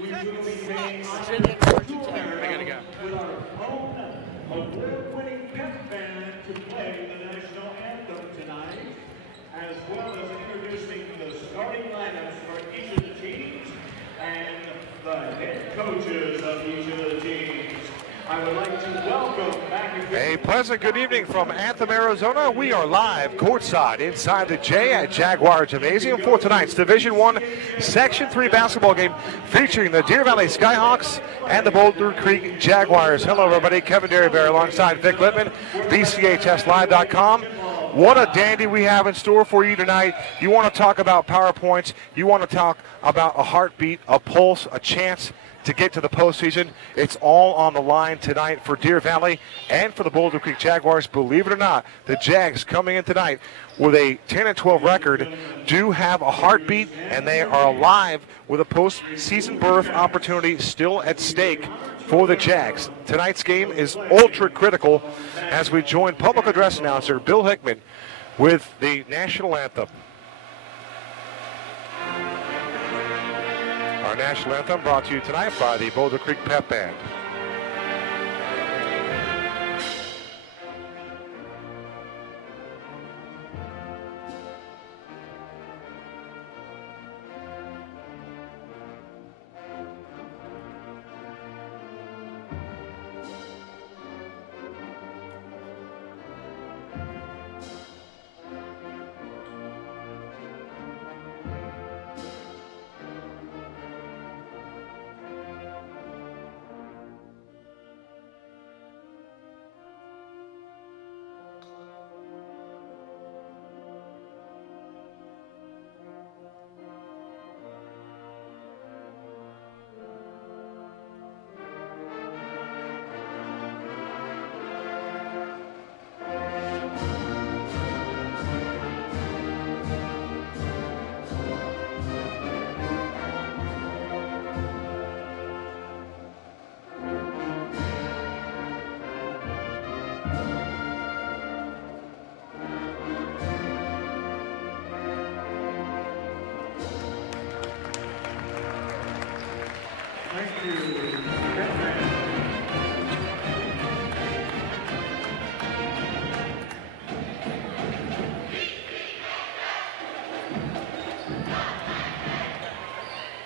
we will be paying homage to America with our own award-winning pep band to play the national anthem tonight, as well as introducing the starting lineups for each of the teams and the head coaches of each of the teams. I would like to welcome back again. A pleasant good evening from Anthem, Arizona. We are live courtside inside the J at Jaguar Gymnasium for tonight's Division I Section 3 basketball game featuring the Deer Valley Skyhawks and the Boulder Creek Jaguars. Hello, everybody. Kevin Derryberry alongside Vic Littman, BCHSLive.com. What a dandy we have in store for you tonight. You want to talk about PowerPoints. You want to talk about a heartbeat, a pulse, a chance to get to the postseason. It's all on the line tonight for Deer Valley and for the Boulder Creek Jaguars. Believe it or not, the Jags coming in tonight with a 10-12 record do have a heartbeat, and they are alive with a postseason berth opportunity still at stake for the Jags. Tonight's game is ultra critical as we join public address announcer Bill Hickman with the national anthem. Our national anthem brought to you tonight by the Boulder Creek Pep Band. Thank you.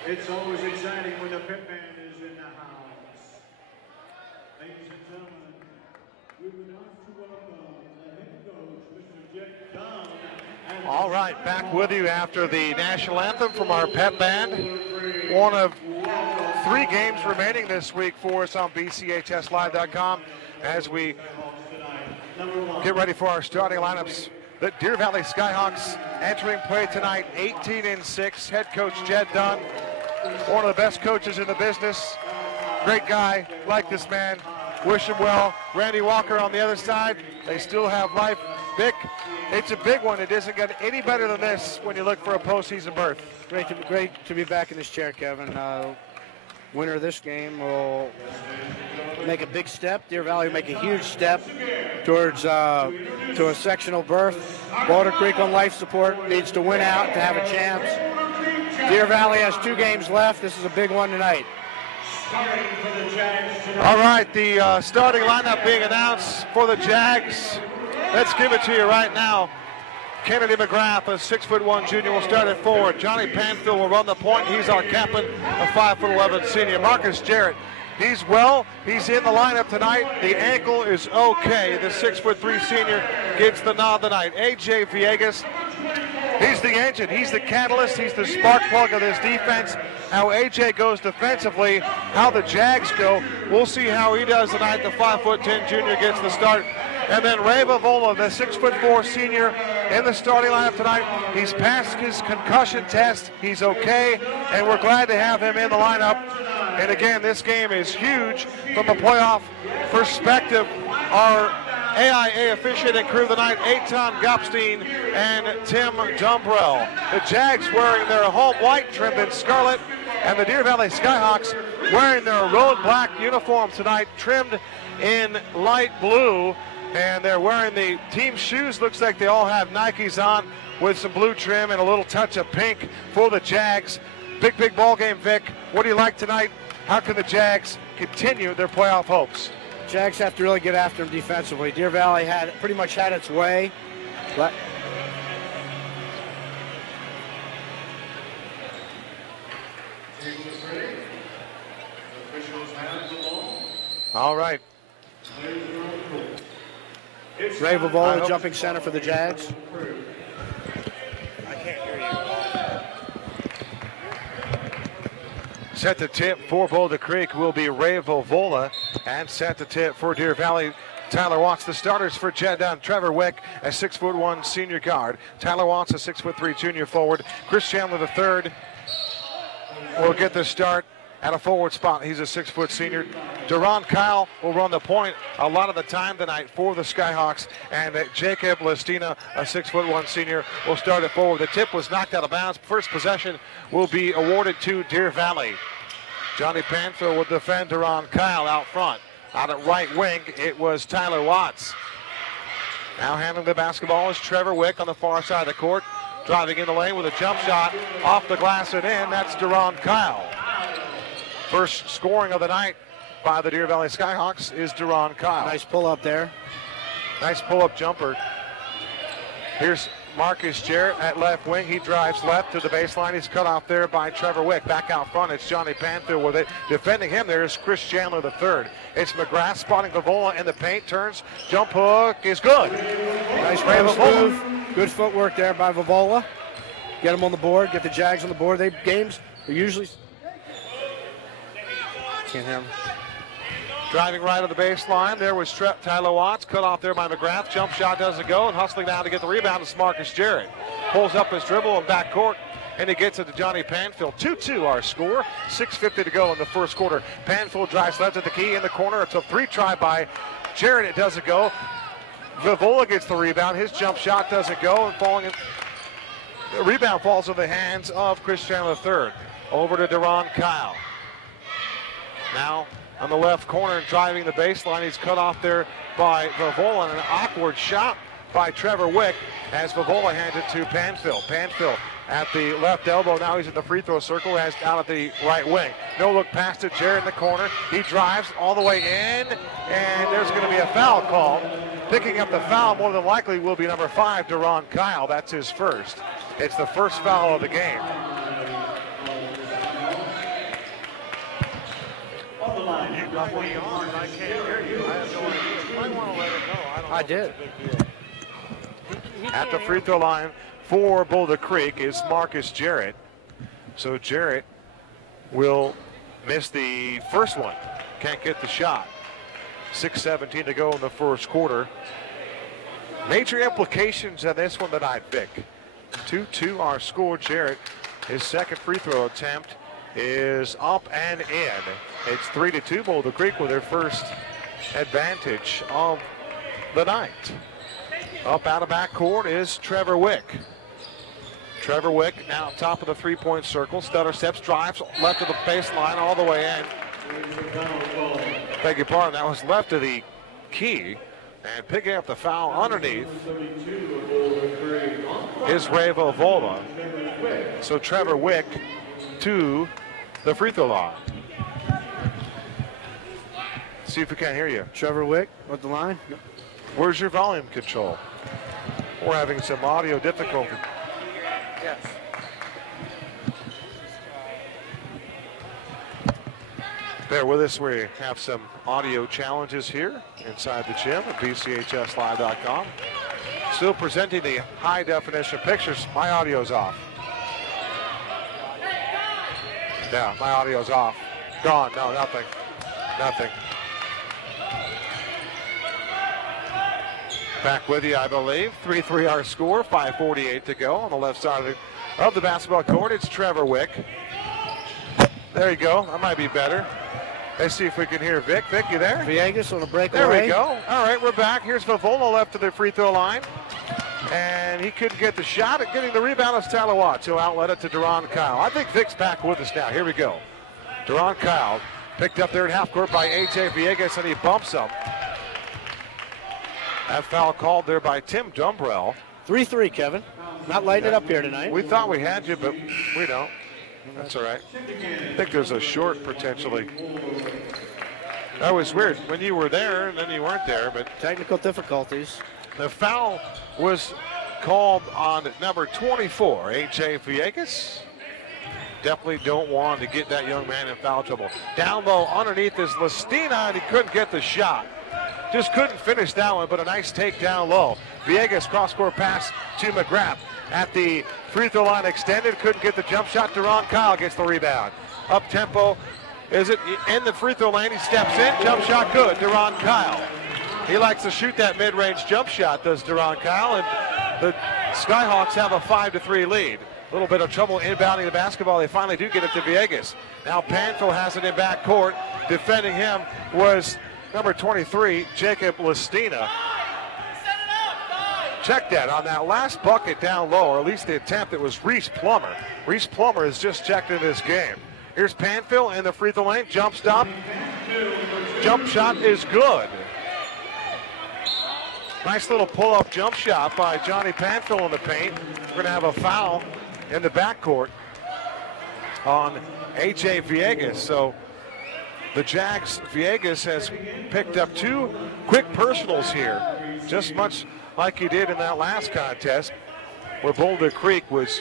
It's always exciting when the pep band is in the house. Ladies and gentlemen, we would like to welcome the head coach, Mr. Jed Dunn. All right, back with you after the national anthem from our pep band. One of 3 games remaining this week for us on BCHSLive.com as we get ready for our starting lineups. The Deer Valley Skyhawks entering play tonight, 18-6. Head coach Jed Dunn, one of the best coaches in the business. Great guy, like this man. Wish him well. Randy Walker on the other side. They still have life. Vic, it's a big one. It doesn't get any better than this when you look for a postseason berth. Great to be back in this chair, Kevin. Winner of this game will make a big step. Deer Valley will make a huge step towards to a sectional berth. Boulder Creek on life support needs to win out to have a chance. Deer Valley has 2 games left. This is a big one tonight. All right, the starting lineup being announced for the Jags. Let's give it to you right now. Kennedy McGrath, a 6'1" junior, will start at forward. Johnny Panfield will run the point. He's our captain, a 5'11" senior. Marcus Jarrett, he's well. He's in the lineup tonight. The ankle is okay. The 6'3" senior gets the nod tonight. AJ Villegas, he's the engine. He's the catalyst. He's the spark plug of this defense. How AJ goes defensively, how the Jags go. We'll see how he does tonight. The 5'10" junior gets the start. And then Ray Vavola, the 6'4" senior, in the starting lineup tonight. He's passed his concussion test. He's okay, and we're glad to have him in the lineup. And again, this game is huge from a playoff perspective. Our AIA officiating crew tonight, Eitan Gopstein and Tim Dumbrell. The Jags wearing their home white trimmed in scarlet, and the Deer Valley Skyhawks wearing their road black uniforms tonight, trimmed in light blue. And they're wearing the team shoes. Looks like they all have Nikes on with some blue trim and a little touch of pink for the Jags. Big ball game, Vic. What do you like tonight? How can the Jags continue their playoff hopes? Jags have to really get after them defensively. Deer Valley pretty much had its way. But all right. Ray Vavola, jumping center for the Jags. I can't hear you. Set to tip for Boulder Creek will be Ray Vavola, and set to tip for Deer Valley, Tyler Watts. The starters for Trevor Wick, a 6'1" senior guard. Tyler Watts, a 6'3" junior forward. Chris Chandler III will get the start at a forward spot. He's a 6' senior. Duron Kyle will run the point a lot of the time tonight for the Skyhawks, and Jacob Lestina, a 6'1" senior, will start at forward. The tip was knocked out of bounds. First possession will be awarded to Deer Valley. Johnny Panfill will defend Duron Kyle out front. Out at right wing, it was Tyler Watts. Now handling the basketball is Trevor Wick on the far side of the court. Driving in the lane with a jump shot off the glass and in. That's Duron Kyle. First scoring of the night by the Deer Valley Skyhawks is Duron Kyle. Nice pull up there. Nice pull-up jumper. Here's Marcus Jarrett at left wing. He drives left to the baseline. He's cut off there by Trevor Wick. Back out front, it's Johnny Panfill with it. Defending him there is Chris Chandler III. It's McGrath spotting Vavola in the paint. Turns, jump hook is good. Nice post move. Good footwork there by Vavola. Get him on the board, get the Jags on the board. Games are usually... Can't hear him. Driving right on the baseline, there was Tyler Watts, cut off there by McGrath. Jump shot doesn't go, and hustling down to get the rebound is Marcus Jarrett. Pulls up his dribble in backcourt, and he gets it to Johnny Panfill. 2-2 our score, 6:50 to go in the first quarter. Panfill drives left at the key in the corner. It's a three try by Jarrett. It doesn't go. Vavola gets the rebound. His jump shot doesn't go, and the rebound falls in the hands of Chris Chandler III. Over to Duron Kyle. Now on the left corner and driving the baseline. He's cut off there by Vavola, and an awkward shot by Trevor Wick as Vavola hands it to Panfill. Panfill at the left elbow. Now he's in the free throw circle, has out at the right wing. No look pass to Jarrett in the corner. He drives all the way in, and there's going to be a foul call. Picking up the foul more than likely will be number 5, Duron Kyle. That's his first. It's the first foul of the game. I can't hear you. I have no idea. You might want to let it go. I did. At the free throw line for Boulder Creek is Marcus Jarrett. So Jarrett will miss the first one. Can't get the shot. 6:17 to go in the first quarter. Major implications on this one tonight, Vic. 2-2 our score. Jarrett, his second free throw attempt is up and in. It's 3-2 Boulder Creek with their first advantage of the night. Up out of backcourt is Trevor Wick. Trevor Wick now top of the three-point circle. Stutter steps, drives left of the baseline all the way in. Beg your pardon, that was left of the key. And picking up the foul underneath is Ray Vavola. So Trevor Wick to the free throw line. See if we can't hear you. Trevor Wick with the line. Where's your volume control? We're having some audio difficulty. Yes. Bear with us. We have some audio challenges here inside the gym at bchslive.com. Still presenting the high definition pictures. My audio's off. Yeah, my audio's off. Gone. No, nothing. Nothing. Back with you, I believe. 3-3 our score. 5:48 to go on the left side of the basketball court. It's Trevor Wick. There you go. That might be better. Let's see if we can hear Vic. Vic, you there? Villegas on a breakaway. There we go. All right, we're back. Here's Vavola left to the free throw line. And he couldn't get the shot. At getting the rebound is Tyler Watts, who outlet it to Duron Kyle. I think Vic's back with us now. Here we go. Duron Kyle picked up there at half court by A.J. Villegas, and he bumps him. That foul called there by Tim Dumbrell. 3-3, Kevin. Not lighting it up here tonight. We thought we had you, but we don't. That's all right. I think there's a short potentially. That was weird. When you were there, and then you weren't there, but Technical difficulties. the foul was called on number 24, A.J. Villegas. Definitely don't want to get that young man in foul trouble. Down low underneath is Lastina, and he couldn't get the shot. Just couldn't finish that one, but a nice take down low. Villegas cross-court pass to McGrath. At the free throw line extended, couldn't get the jump shot. Deron Kyle gets the rebound. Up tempo, is it in the free throw lane? He steps in, jump shot good. Deron Kyle. He likes to shoot that mid-range jump shot, does Deron Kyle, and the Skyhawks have a 5-3 lead. A little bit of trouble inbounding the basketball. They finally do get it to Villegas. Now Panfill has it in backcourt. Defending him was number 23, Jacob Lastina. Check that on that last bucket down low, or at least the attempt, it was Reese Plummer. Reese Plummer has just checked in this game. Here's Panfill in the free throw lane, jump stop. Jump shot is good. Nice little pull-up jump shot by Johnny Panfill in the paint. We're going to have a foul in the backcourt on A.J. Villegas. So the Jags, Villegas has picked up 2 quick personals here, just much like he did in that last contest where Boulder Creek was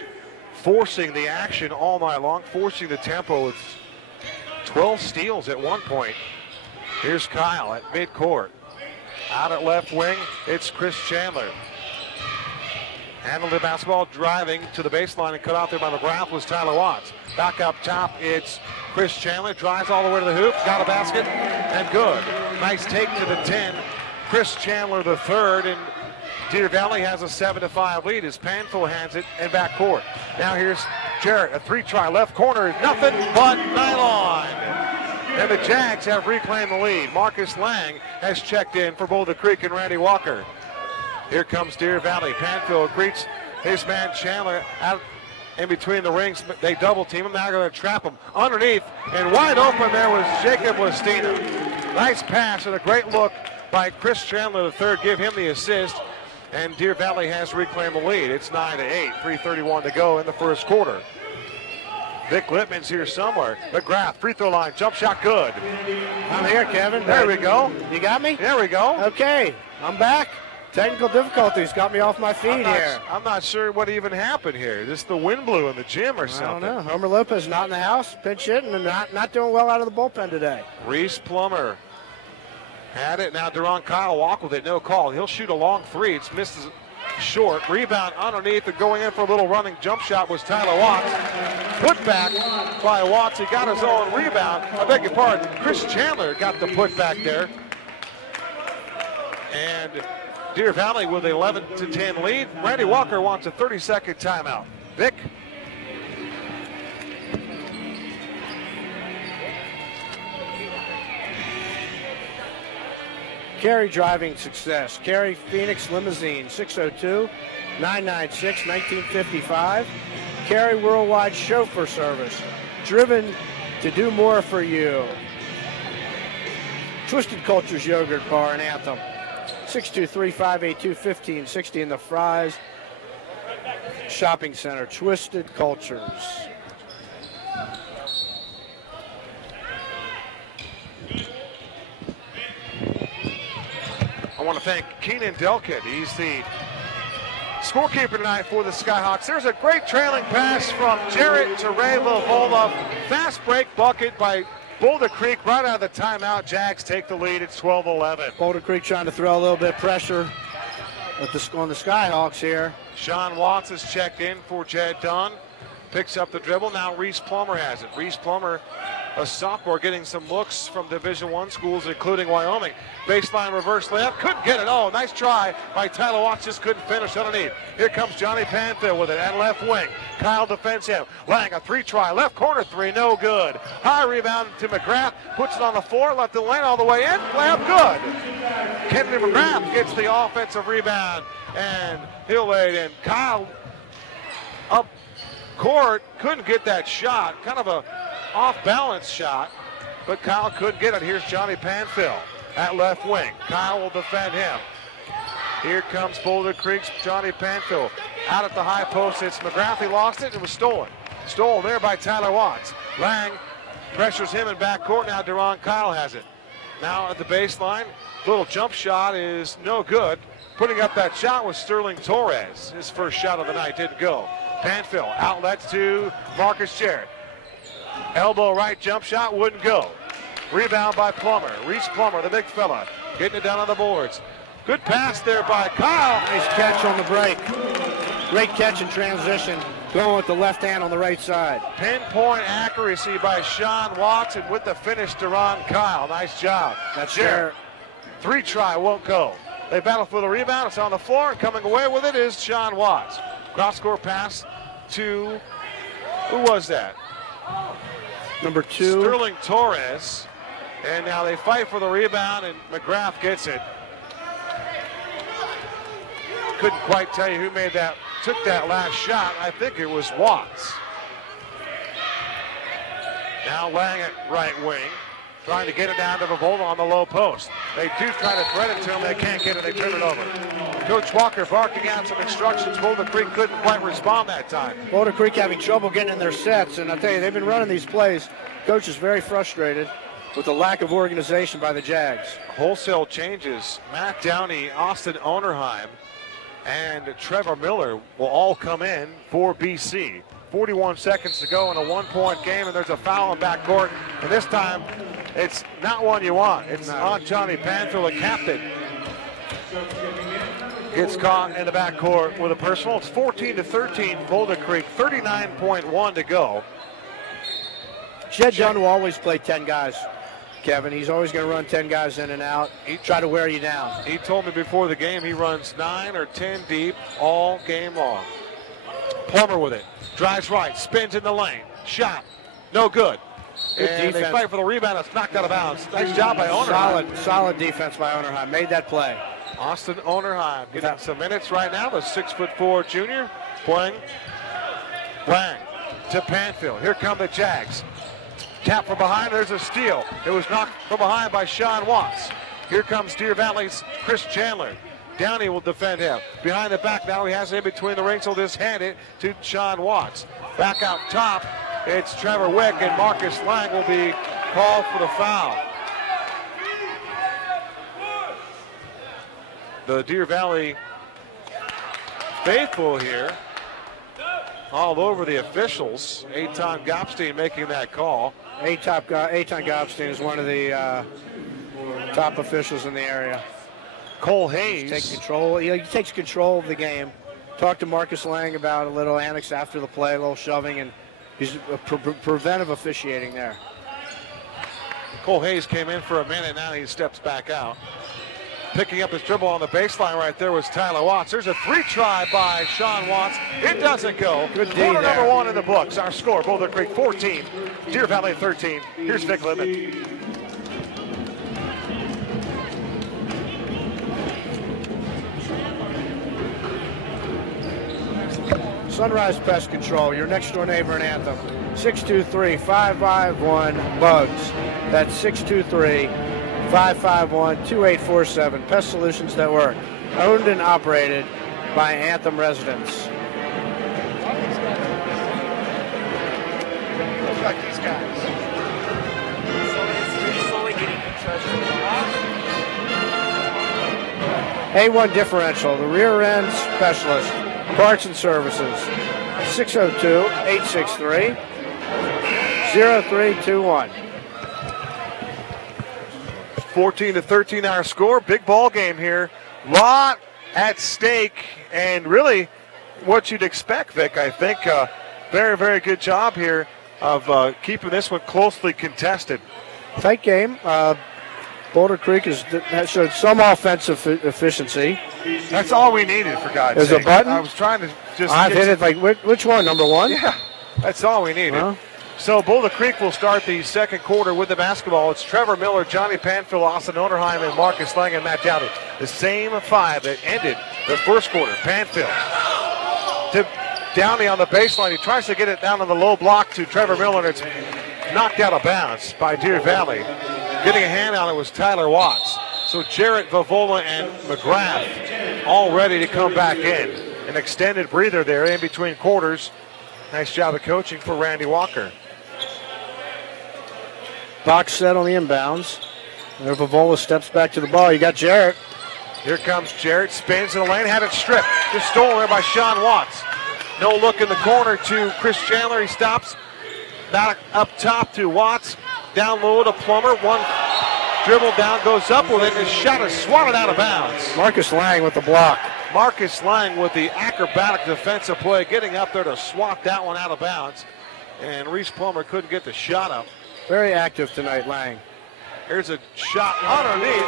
forcing the action all night long, forcing the tempo with 12 steals at one point. Here's Kyle at midcourt. Out at left wing, it's Chris Chandler. Handled the basketball, driving to the baseline and cut out there by McGrath was Tyler Watts. Back up top, it's Chris Chandler, drives all the way to the hoop, got a basket, and good. Nice take to the 10. Chris Chandler the third, and Deer Valley has a 7-5 lead as Panfill hands it in backcourt. Now here's Jarrett, a 3-try left corner, nothing but nylon. And the Jags have reclaimed the lead. Marcus Lang has checked in for Boulder Creek and Randy Walker. Here comes Deer Valley. Panfill greets his man Chandler out in between the rings. They double team him. Now they're going to trap him underneath. And wide open there was Jacob Lastina. Nice pass and a great look by Chris Chandler the third. Give him the assist. And Deer Valley has reclaimed the lead. It's 9-8, 3:31 to go in the first quarter. Vic Littman's here somewhere. McGrath, free throw line, jump shot good. I'm here, Kevin. There we go. You got me? There we go. Okay, I'm back. Technical difficulties got me off my feet here. I'm not sure what even happened here. Just the wind blew in the gym or something. I don't know. Homer Lopez not in the house, pinch hitting, and not doing well out of the bullpen today. Reese Plummer had it. Now Deron Kyle walk with it, no call. He'll shoot a long three. It's misses short. Rebound underneath and going in for a little running jump shot was Tyler Watts. Put back by Watts. He got his own rebound. I beg your pardon. Chris Chandler got the put back there. And Deer Valley with an 11-10 lead. Randy Walker wants a 30-second timeout. Vic? Cary driving success. Cary Phoenix Limousine, 602-996-1955. Cary Worldwide Chauffeur Service, driven to do more for you. Twisted Cultures Yogurt Bar and Anthem, 623-582-1560 in the Fry's Shopping Center. Twisted Cultures. I want to thank Keenan Delkett. He's the scorekeeper tonight for the Skyhawks. There's a great trailing pass from Jarrett to Ray Lavola. Fast break bucket by Boulder Creek right out of the timeout. Jags take the lead. It's 12-11. Boulder Creek trying to throw a little bit of pressure on the Skyhawks here. Sean Watts has checked in for Jed Dunn. Picks up the dribble. Now Reese Plummer has it. Reese Plummer, a sophomore, getting some looks from Division I schools, including Wyoming. Baseline reverse layup. Couldn't get it. Oh, nice try by Tyler Watts. Just couldn't finish underneath. Here comes Johnny Panfill with it at left wing. Kyle defends him. Lang, a 3-try. Left corner 3. No good. High rebound to McGrath. Puts it on the floor. Left the lane all the way in. Layup good. Kennedy McGrath gets the offensive rebound. And he'll lay it in. Kyle up court. Couldn't get that shot. Kind of a off-balance shot, but Kyle couldn't get it. Here's Johnny Panfill at left wing. Kyle will defend him. Here comes Boulder Creek's Johnny Panfill. Out at the high post, it's McGrath. He lost it and it was stolen. Stolen there by Tyler Watts. Lang pressures him in backcourt. Now Deron Kyle has it. Now at the baseline, little jump shot is no good. Putting up that shot was Sterling Torres. His first shot of the night didn't go. Panfill outlets to Marcus Jarrett. Elbow right jump shot wouldn't go. Rebound by Plummer. Reese Plummer, the big fella, getting it down on the boards. Good pass there by Kyle. Nice catch on the break. Great catch in transition. Going with the left hand on the right side. Pinpoint accuracy by Sean Watson with the finish, Deron Kyle. Nice job. That's Jarrett. Three try won't go. They battle for the rebound. It's on the floor, and coming away with it is Sean Watts. Cross-court pass to, who was that? Number 2. Sterling Torres. And now they fight for the rebound, and McGrath gets it. Couldn't quite tell you who took that last shot. I think it was Watts. Now Lang at right wing, trying to get it down to Vavola on the low post. They do try to thread it to him. They can't get it. They turn it over. Coach Walker barking out some instructions. Boulder Creek couldn't quite respond that time. Boulder Creek having trouble getting in their sets, and I tell you, they've been running these plays. Coach is very frustrated with the lack of organization by the Jags. Wholesale changes. Matt Downey, Austin Onerheim, and Trevor Miller will all come in for BC. 41 seconds to go in a one-point game, and there's a foul in backcourt. And this time, it's not one you want. It's on Johnny Panfill, the captain. Gets caught in the backcourt with a personal. It's 14-13, Boulder Creek, 39.1 to go. Jed Dunn will always play 10 guys, Kevin. He's always going to run 10 guys in and out. He try to wear you down. He told me before the game he runs 9 or 10 deep all game long. Plummer with it. Drives right, spins in the lane. Shot, no good. Good and defense. they fight for the rebound. It's knocked out of bounds. Nice job by Onerheim. Solid defense by Onerheim. Made that play. Austin Onerheim getting some minutes right now. The 6'4" junior playing. Lang to Panfill. Here come the Jags. Tap from behind. There's a steal. It was knocked from behind by Sean Watts. Here comes Deer Valley's Chris Chandler. Downey will defend him. Behind the back now, he has it in between the rings. He'll just hand it to Sean Watts. Back out top, it's Trevor Wick, and Marcus Lang will be called for the foul. The Deer Valley faithful here, all over the officials. Eitan Gopstein making that call. Eitan Gopstein is one of the top officials in the area. Cole Hayes takes control. He takes control of the game. Talked to Marcus Lang about a little annex after the play, a little shoving, and he's preventive officiating there. Cole Hayes came in for a minute. Now he steps back out. Picking up his dribble on the baseline right there was Tyler Watts. There's a three try by Sean Watts. It doesn't go. Good D Quarter there. number 1 in the books. Our score, Boulder Creek 14, Deer Valley 13. Here's Vic Lemon. Sunrise Pest Control, your next door neighbor in Anthem. 623-551-BUGS. That's 623-551-2847. Pest solutions that work. Owned and operated by Anthem residents. Looks like these guys. A1 Differential, the rear end specialist. Parts and services. 602-863-0321. 14-13 our score. Big ball game here. Lot at stake, and really what you'd expect, Vic. I think very, very good job here of keeping this one closely contested. Tight game. Boulder Creek has showed some offensive efficiency. That's all we needed, for God's sake. There's a button? I was trying to just... I've hit it like, which one, number 1? Yeah, that's all we needed. Well. So Boulder Creek will start the second quarter with the basketball. It's Trevor Miller, Johnny Panfill, Austin Onerheim, and Marcus Lang and Matt Downey. The same five that ended the first quarter. Panfill to Downey on the baseline. He tries to get it down on the low block to Trevor Miller, and it's knocked out of bounds by Deer Valley. Getting a hand on it was Tyler Watts. So Jarrett, Vavola, and McGrath all ready to come back in. An extended breather there in between quarters. Nice job of coaching for Randy Walker. Box set on the inbounds. There Vavola steps back to the ball. You got Jarrett. Here comes Jarrett, spins in the lane, had it stripped. Just stolen there by Sean Watts. No look in the corner to Chris Chandler. He stops. Back up top to Watts. Down low to Plummer. One dribble down, goes up with it. His shot is swatted out of bounds. Marcus Lang with the block. Marcus Lang with the acrobatic defensive play, getting up there to swat that one out of bounds. And Reese Plummer couldn't get the shot up. Very active tonight, Lang. Here's a shot underneath.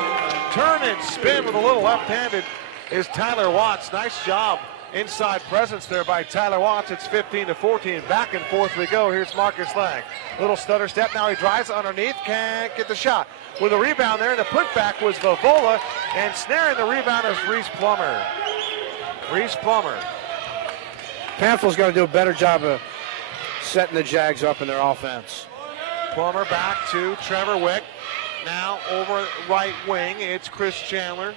Turn and spin with a little left-handed is Tyler Watts. Nice job. Inside presence there by Tyler Watts. It's 15-14. Back and forth we go. Here's Marcus Lang. Little stutter step. Now he drives underneath. Can't get the shot. With a rebound there. The putback was Vavola. And snaring the rebound is Reese Plummer. Reese Plummer. Panfield's got to do a better job of setting the Jags up in their offense. Plummer back to Trevor Wick. Now over right wing, it's Chris Chandler.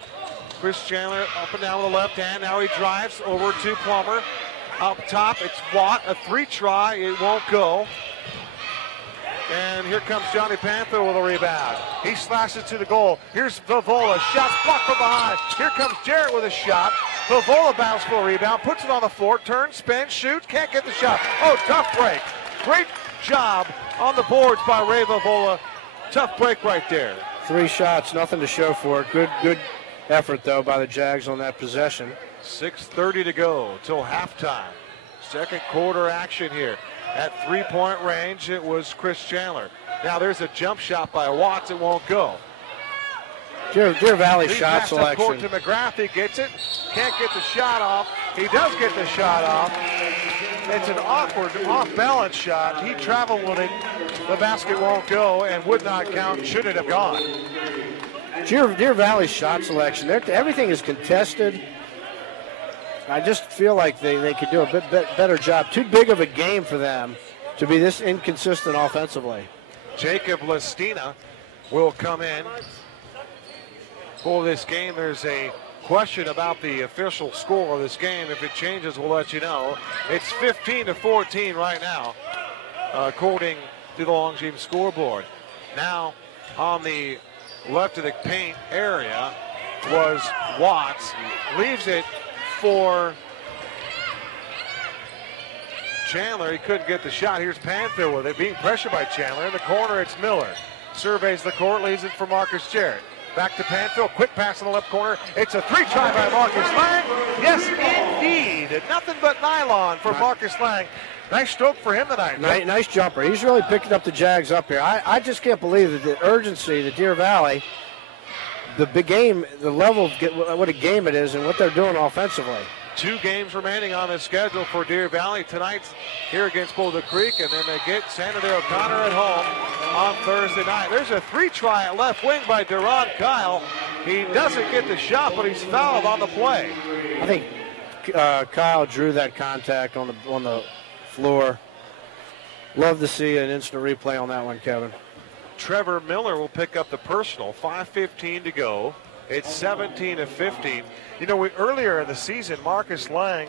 Chris Chandler up and down with the left hand. Now he drives over to Plummer. Up top, it's Watt. A 3-try. It won't go. And here comes Johnny Panfield with a rebound. He slashes to the goal. Here's Vavola. Shot blocked from behind. Here comes Jarrett with a shot. Vavola battles for a rebound. Puts it on the floor. Turns, spins, shoots. Can't get the shot. Oh, tough break. Great job on the boards by Ray Vavola. Tough break right there. 3 shots, nothing to show for it. Good effort, though, by the Jags on that possession. 6:30 to go till halftime. Second quarter action here. At 3-point range, it was Chris Chandler. Now there's a jump shot by Watts. It won't go. Deer Valley shot selection. Court to McGrath. He gets it. Can't get the shot off. He does get the shot off. It's an awkward off-balance shot. He traveled with it. The basket won't go and would not count. Should it have gone? Deer Valley shot selection. Everything is contested. I just feel like they could do a bit better job. Too big of a game for them to be this inconsistent offensively. Jacob Lestina will come in for this game. There's a question about the official score of this game. If it changes, we'll let you know. It's 15-14 right now, according to the Longines scoreboard. Now, on the left of the paint area was Watts. Leaves it for Chandler. He couldn't get the shot. Here's Panfield with it, being pressured by Chandler. In the corner, it's Miller. Surveys the court, leaves it for Marcus Jarrett. Back to Panfield, quick pass in the left corner. It's a 3-try by Marcus Lang. Yes, indeed. Nothing but nylon for Marcus Lang. Nice stroke for him tonight. Nice jumper. He's really picking up the Jags up here. I just can't believe that the urgency, the Deer Valley, the big game, the level of what a game it is and what they're doing offensively. 2 games remaining on the schedule for Deer Valley. Tonight's here against Boulder Creek, and then they get Santa Fe O'Connor at home on Thursday night. There's a 3-try at left wing by Deron Kyle. He doesn't get the shot, but he's fouled on the play. I think Kyle drew that contact on the floor. Love to see an instant replay on that one, Kevin. Trevor Miller will pick up the personal. 5:15 to go. It's 17-15. You know, earlier in the season, Marcus Lang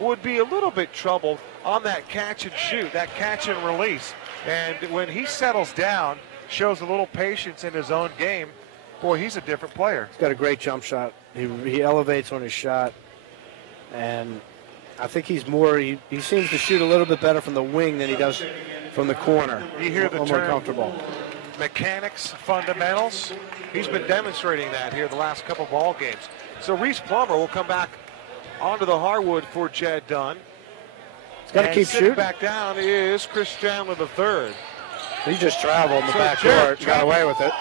would be a little bit troubled on that catch and shoot, that catch and release. And when he settles down, shows a little patience in his own game, boy, he's a different player. He's got a great jump shot. He elevates on his shot. And I think he's more, he seems to shoot a little bit better from the wing than he does from the corner. You hear the term more comfortable. Mechanics, fundamentals. He's been demonstrating that here the last couple ball games. So Reese Plummer will come back onto the hardwood for Chad Dunn. He's got to keep shooting. Back down is Chris Chandler the third. He just traveled in the backcourt, got away with it.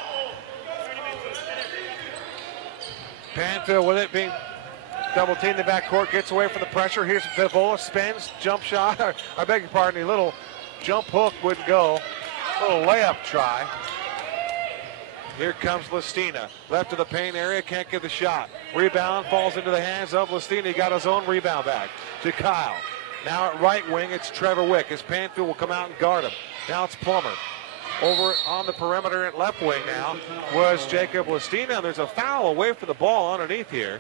Panfield with it, being double teamed in the backcourt, gets away from the pressure. Here's Vavola, spins, jump shot. I beg your pardon, a little jump hook wouldn't go. A little layup try. Here comes Lestina. Left of the paint area, can't get the shot. Rebound falls into the hands of Lestina. He got his own rebound back to Kyle. Now at right wing, it's Trevor Wick as Panfield will come out and guard him. Now it's Plummer. Over on the perimeter at left wing now was Jacob Lestina. There's a foul away from the ball underneath here.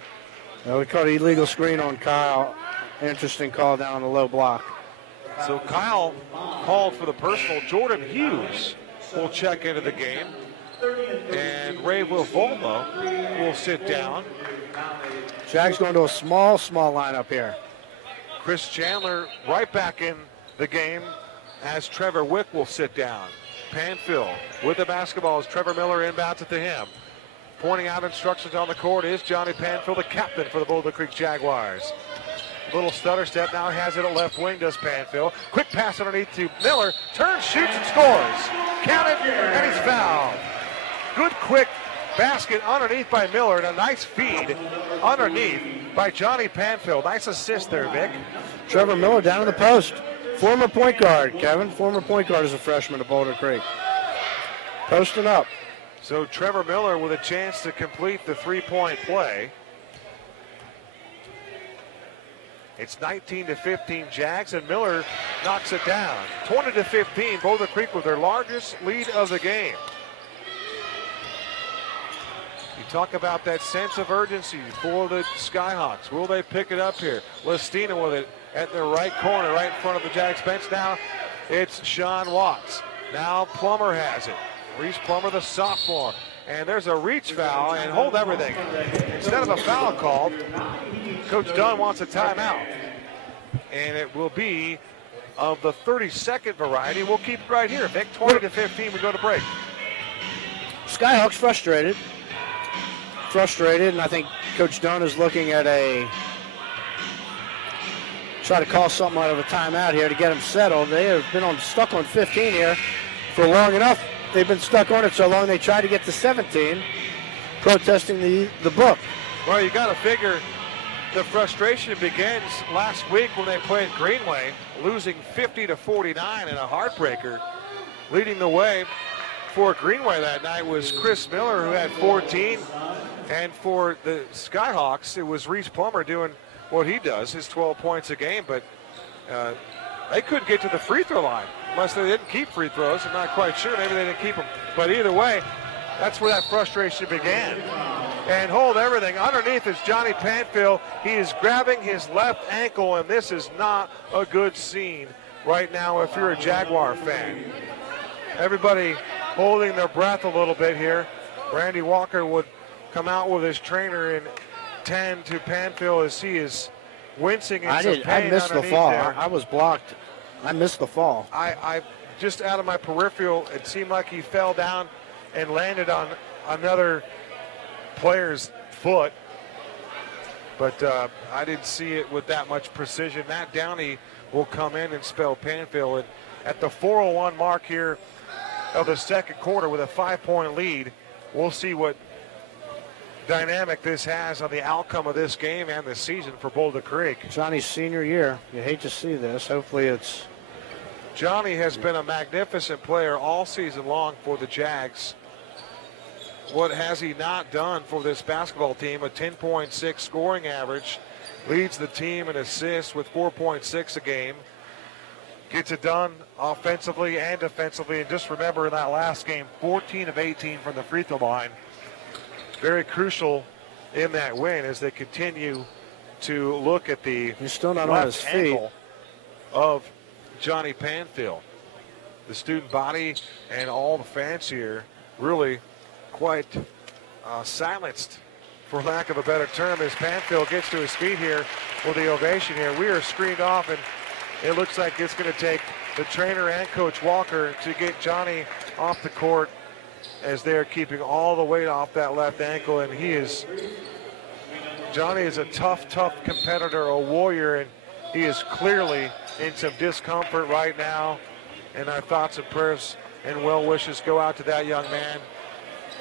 Well, we caught an illegal screen on Kyle. Interesting call down on the low block. So Kyle called for the personal. Jordan Hughes will check into the game. And Ray Wilvolmo will sit down. Jags going to a small lineup here. Chris Chandler right back in the game as Trevor Wick will sit down. Panfill with the basketball as Trevor Miller inbounds it to him. Pointing out instructions on the court is Johnny Panfill, the captain for the Boulder Creek Jaguars. Little stutter step, now has it at left wing, does Panfill. Quick pass underneath to Miller, turns, shoots, and scores. Counted, and he's fouled. Good quick basket underneath by Miller, and a nice feed underneath by Johnny Panfill. Nice assist there, Vic. Trevor Miller down in the post. Former point guard, Kevin. Former point guard as a freshman at Boulder Creek. Posting up. So Trevor Miller with a chance to complete the three-point play. It's 19-15 Jags, and Miller knocks it down. 20-15, Boulder Creek with their largest lead of the game. You talk about that sense of urgency for the Skyhawks. Will they pick it up here? Lestina with it at the right corner, right in front of the Jags bench. Now it's Sean Watts. Now Plummer has it. Reese Plummer, the sophomore. And there's a reach foul, and hold everything. Instead of a foul called, Coach Dunn wants a timeout. And it will be of the 30-second variety. We'll keep it right here. Vic, 20-15, we go to break. Skyhawks frustrated. And I think Coach Dunn is looking at try to call something out of a timeout here to get them settled. They have been stuck on 15 here for long enough. They've been stuck on it so long they tried to get to 17, protesting the book. Well, you got to figure the frustration begins last week when they played Greenway, losing 50-49 in a heartbreaker. Leading the way for Greenway that night was Chris Miller, who had 14. And for the Skyhawks, it was Reese Plummer doing what he does, his 12 points a game. But they couldn't get to the free throw line unless they didn't keep free throws. I'm not quite sure. Maybe they didn't keep them. But either way, that's where that frustration began. And hold everything. Underneath is Johnny Panfill. He is grabbing his left ankle, and this is not a good scene right now if you're a Jaguar fan. Everybody holding their breath a little bit here. Randy Walker would come out with his trainer and tend to Panfill as he is wincing in some pain. I missed the fall. There. I was blocked. I missed the fall. I just out of my peripheral, it seemed like he fell down and landed on another player's foot. But I didn't see it with that much precision. Matt Downey will come in and spell Panfill. And at the 4:01 mark here of the second quarter with a 5-point lead, we'll see what dynamic this has on the outcome of this game and the season for Boulder Creek. Johnny's senior year. You hate to see this. Hopefully it's... Johnny has been a magnificent player all season long for the Jags. What has he not done for this basketball team? A 10.6 scoring average. Leads the team in assists with 4.6 a game. Gets it done offensively and defensively. And just remember in that last game, 14 of 18 from the free throw line. Very crucial in that win as they continue to look at the He's still not on his feet of Johnny Panfill. The student body and all the fans here really quite silenced, for lack of a better term, as Panfill gets to his feet here with the ovation here. We are screened off, and it looks like it's going to take the trainer and Coach Walker to get Johnny off the court as they're keeping all the weight off that left ankle. And Johnny is a tough competitor, a warrior, and he is clearly in some discomfort right now. And our thoughts and prayers and well wishes go out to that young man.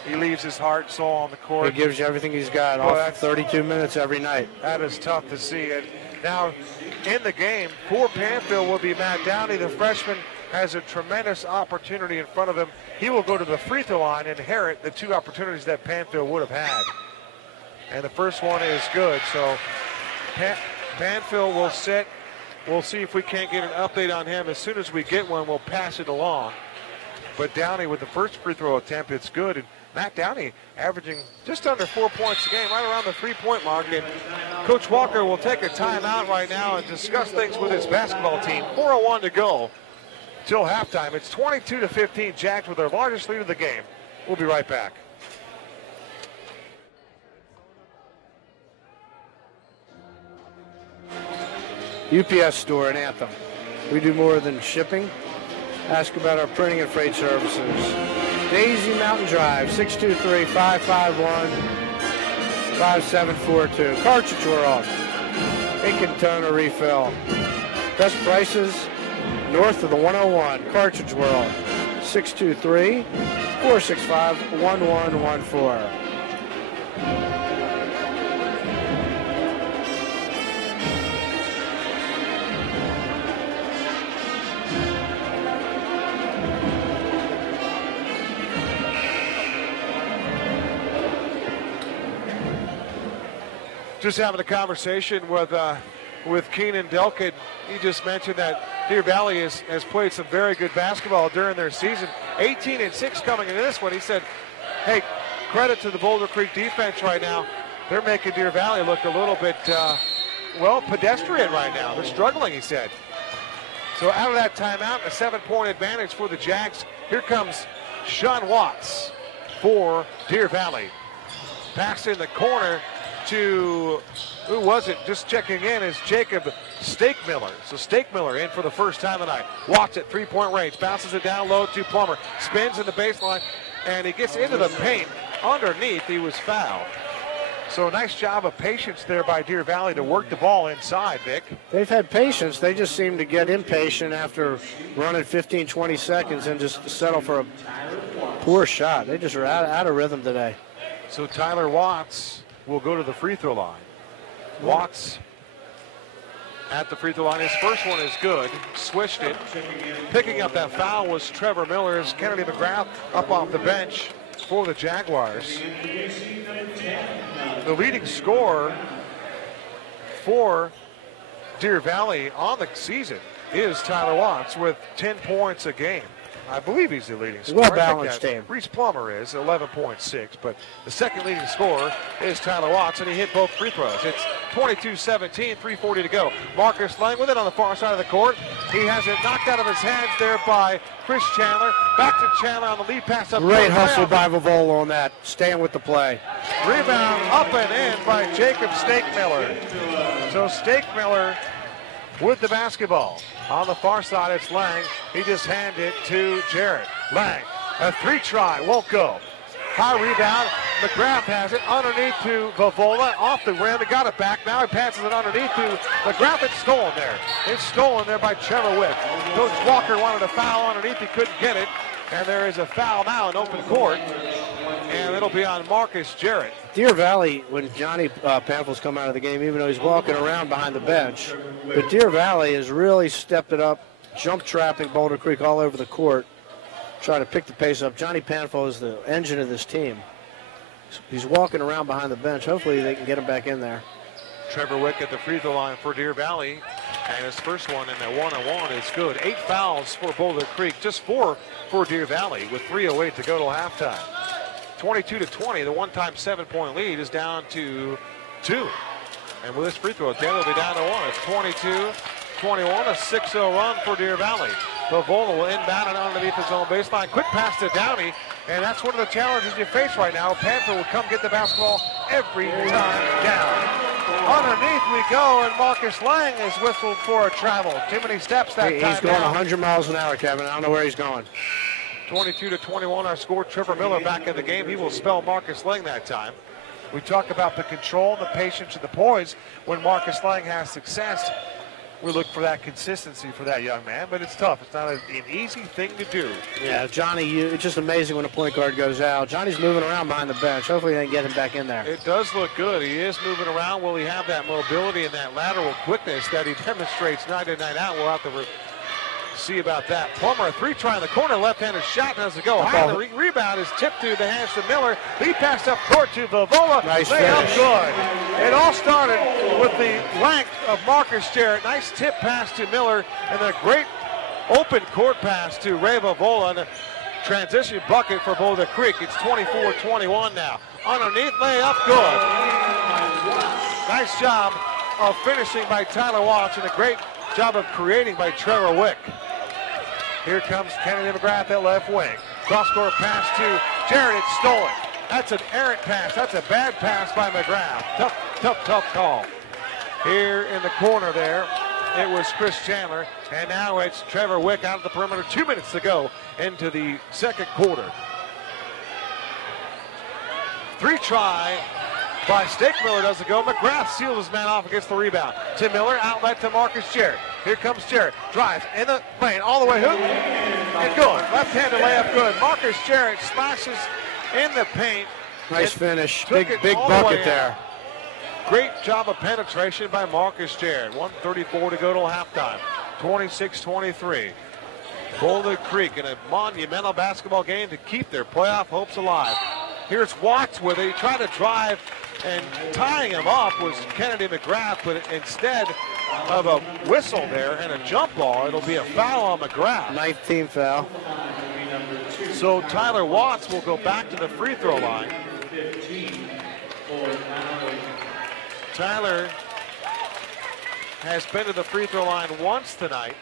He leaves his heart and soul on the court. He gives you everything he's got off 32 minutes every night. That is tough to see. And now in the game for Panfill will be Matt Downey. The freshman has a tremendous opportunity in front of him. He will go to the free throw line and inherit the two opportunities that Panfill would have had. And the first one is good. So Panfill will sit. We'll see if we can't get an update on him. As soon as we get one, we'll pass it along. But Downey with the first free throw attempt, it's good. And Matt Downey averaging just under 4 points a game, right around the 3-point mark. And Coach Walker will take a timeout right now and discuss things with his basketball team. 4:01 to go till halftime. It's 22-15, Jags with their largest lead of the game. We'll be right back. UPS store in Anthem. We do more than shipping. Ask about our printing and freight services. Daisy Mountain Drive, 623-551-5742. Cartridge World. Ink and toner refill. Best prices north of the 101. Cartridge World. 623-465-1114. Just having a conversation with Keenan Delkin. He just mentioned that Deer Valley has played some very good basketball during their season. 18-6 coming into this one. He said, hey, credit to the Boulder Creek defense right now. They're making Deer Valley look a little bit, pedestrian right now. They're struggling, he said. So out of that timeout, a 7-point advantage for the Jags. Here comes Sean Watts for Deer Valley. Pass in the corner to, who was it? Just checking in is Jacob Stakemiller. So Stakemiller in for the first time tonight. Watts at 3-point range, bounces it down low to Plummer, spins in the baseline, and he gets into the paint. Underneath, he was fouled. So a nice job of patience there by Deer Valley to work the ball inside, Vic. They've had patience. They just seem to get impatient after running 15, 20 seconds and just settle for a poor shot. They just are out of rhythm today. So Tyler Watts will go to the free throw line. Watts at the free throw line. His first one is good. Swished it. Picking up that foul was Trevor Miller's. Kennedy McGrath up off the bench for the Jaguars. The leading scorer for Deer Valley on the season is Tyler Watts with 10 points a game. I believe he's the leading scorer. Well-balanced team. Reese Plummer is 11.6, but the second leading scorer is Tyler Watts, and he hit both free throws. It's 22-17, 3:40 to go. Marcus Lang with it on the far side of the court. He has it knocked out of his hands there by Chris Chandler. Back to Chandler on the lead pass up. Great hustle by Vavola on that, staying with the play. Rebound up and in by Jacob Stakemiller. So Stakemiller with the basketball. On the far side, it's Lang. He just handed it to Jarrett. Lang, a 3-try, won't go. High rebound. McGrath has it underneath to Vavola, off the rim. He got it back. Now he passes it underneath to McGrath. It's stolen there. It's stolen there by Trevor Wick. Coach Walker wanted a foul underneath. He couldn't get it. And there is a foul now in open court. And it'll be on Marcus Jarrett. Deer Valley, when Johnny Panfil's come out of the game, even though he's walking around behind the bench, but Deer Valley has really stepped it up, jump trapping Boulder Creek all over the court, trying to pick the pace up. Johnny Panfil is the engine of this team. He's walking around behind the bench. Hopefully they can get him back in there. Trevor Wick at the free throw line for Deer Valley. And his first one in the one-on-one is good. 8 fouls for Boulder Creek, just 4 for Deer Valley with 3:08 to go till halftime. 22-20, the one-time 7-point lead is down to 2. And with this free throw, Dan will be down to 1. It's 22-21, a 6-0 run for Deer Valley. Vavola will inbound it underneath his own baseline. Quick pass to Downey, and that's one of the challenges you face right now. Panther will come get the basketball every time down. Underneath we go, and Marcus Lang is whistled for a travel. Too many steps that time. He's going 100 miles an hour, Kevin. I don't know where he's going. 22-21, our score. Trevor Miller back in the game. He will spell Marcus Lang that time. We talk about the control and the patience and the poise. When Marcus Lang has success, we look for that consistency for that young man, but it's tough. It's not an easy thing to do. Yeah, Johnny, it's just amazing when a point guard goes out. Johnny's moving around behind the bench. Hopefully they can get him back in there. It does look good. He is moving around. Will he have that mobility and that lateral quickness that he demonstrates night in, night out? We'll have to see about that. Plummer, a 3-try in the corner, left-handed shot doesn't go high. The rebound is tipped to the hands to Miller. He passed up court to Vavola. Nice layup finish. good. It all started with the length of Marcus Jarrett. Nice tip pass to Miller and a great open court pass to Ray Vavola. And transition bucket for Boulder Creek. It's 24-21 now. Underneath layup, good. Nice job of finishing by Tyler Watts and a great job of creating by Trevor Wick. Here comes Kennedy McGrath at left wing. Cross-court pass to Jarrett. It's stolen. That's an errant pass. That's a bad pass by McGrath. Tough call. Here in the corner there, it was Chris Chandler. And now it's Trevor Wick out of the perimeter. 2 minutes to go into the second quarter. 3-try by Stakemiller doesn't go. McGrath seals his man off against the rebound. To Miller, outlet to Marcus Jarrett. Here comes Jarrett. Drives in the lane, all the way hook. And good. Left-handed layup, good. Marcus Jarrett slashes in the paint. Nice finish. Big bucket there. Great job of penetration by Marcus Jarrett. 1:34 to go till halftime. 26-23. Boulder Creek in a monumental basketball game to keep their playoff hopes alive. Here's Watts with it. He tried to drive, and tying him off was Kennedy McGrath, but instead of a whistle there and a jump ball, it'll be a foul on McGrath. 19th foul. So Tyler Watts will go back to the free throw line. Tyler has been to the free throw line once tonight,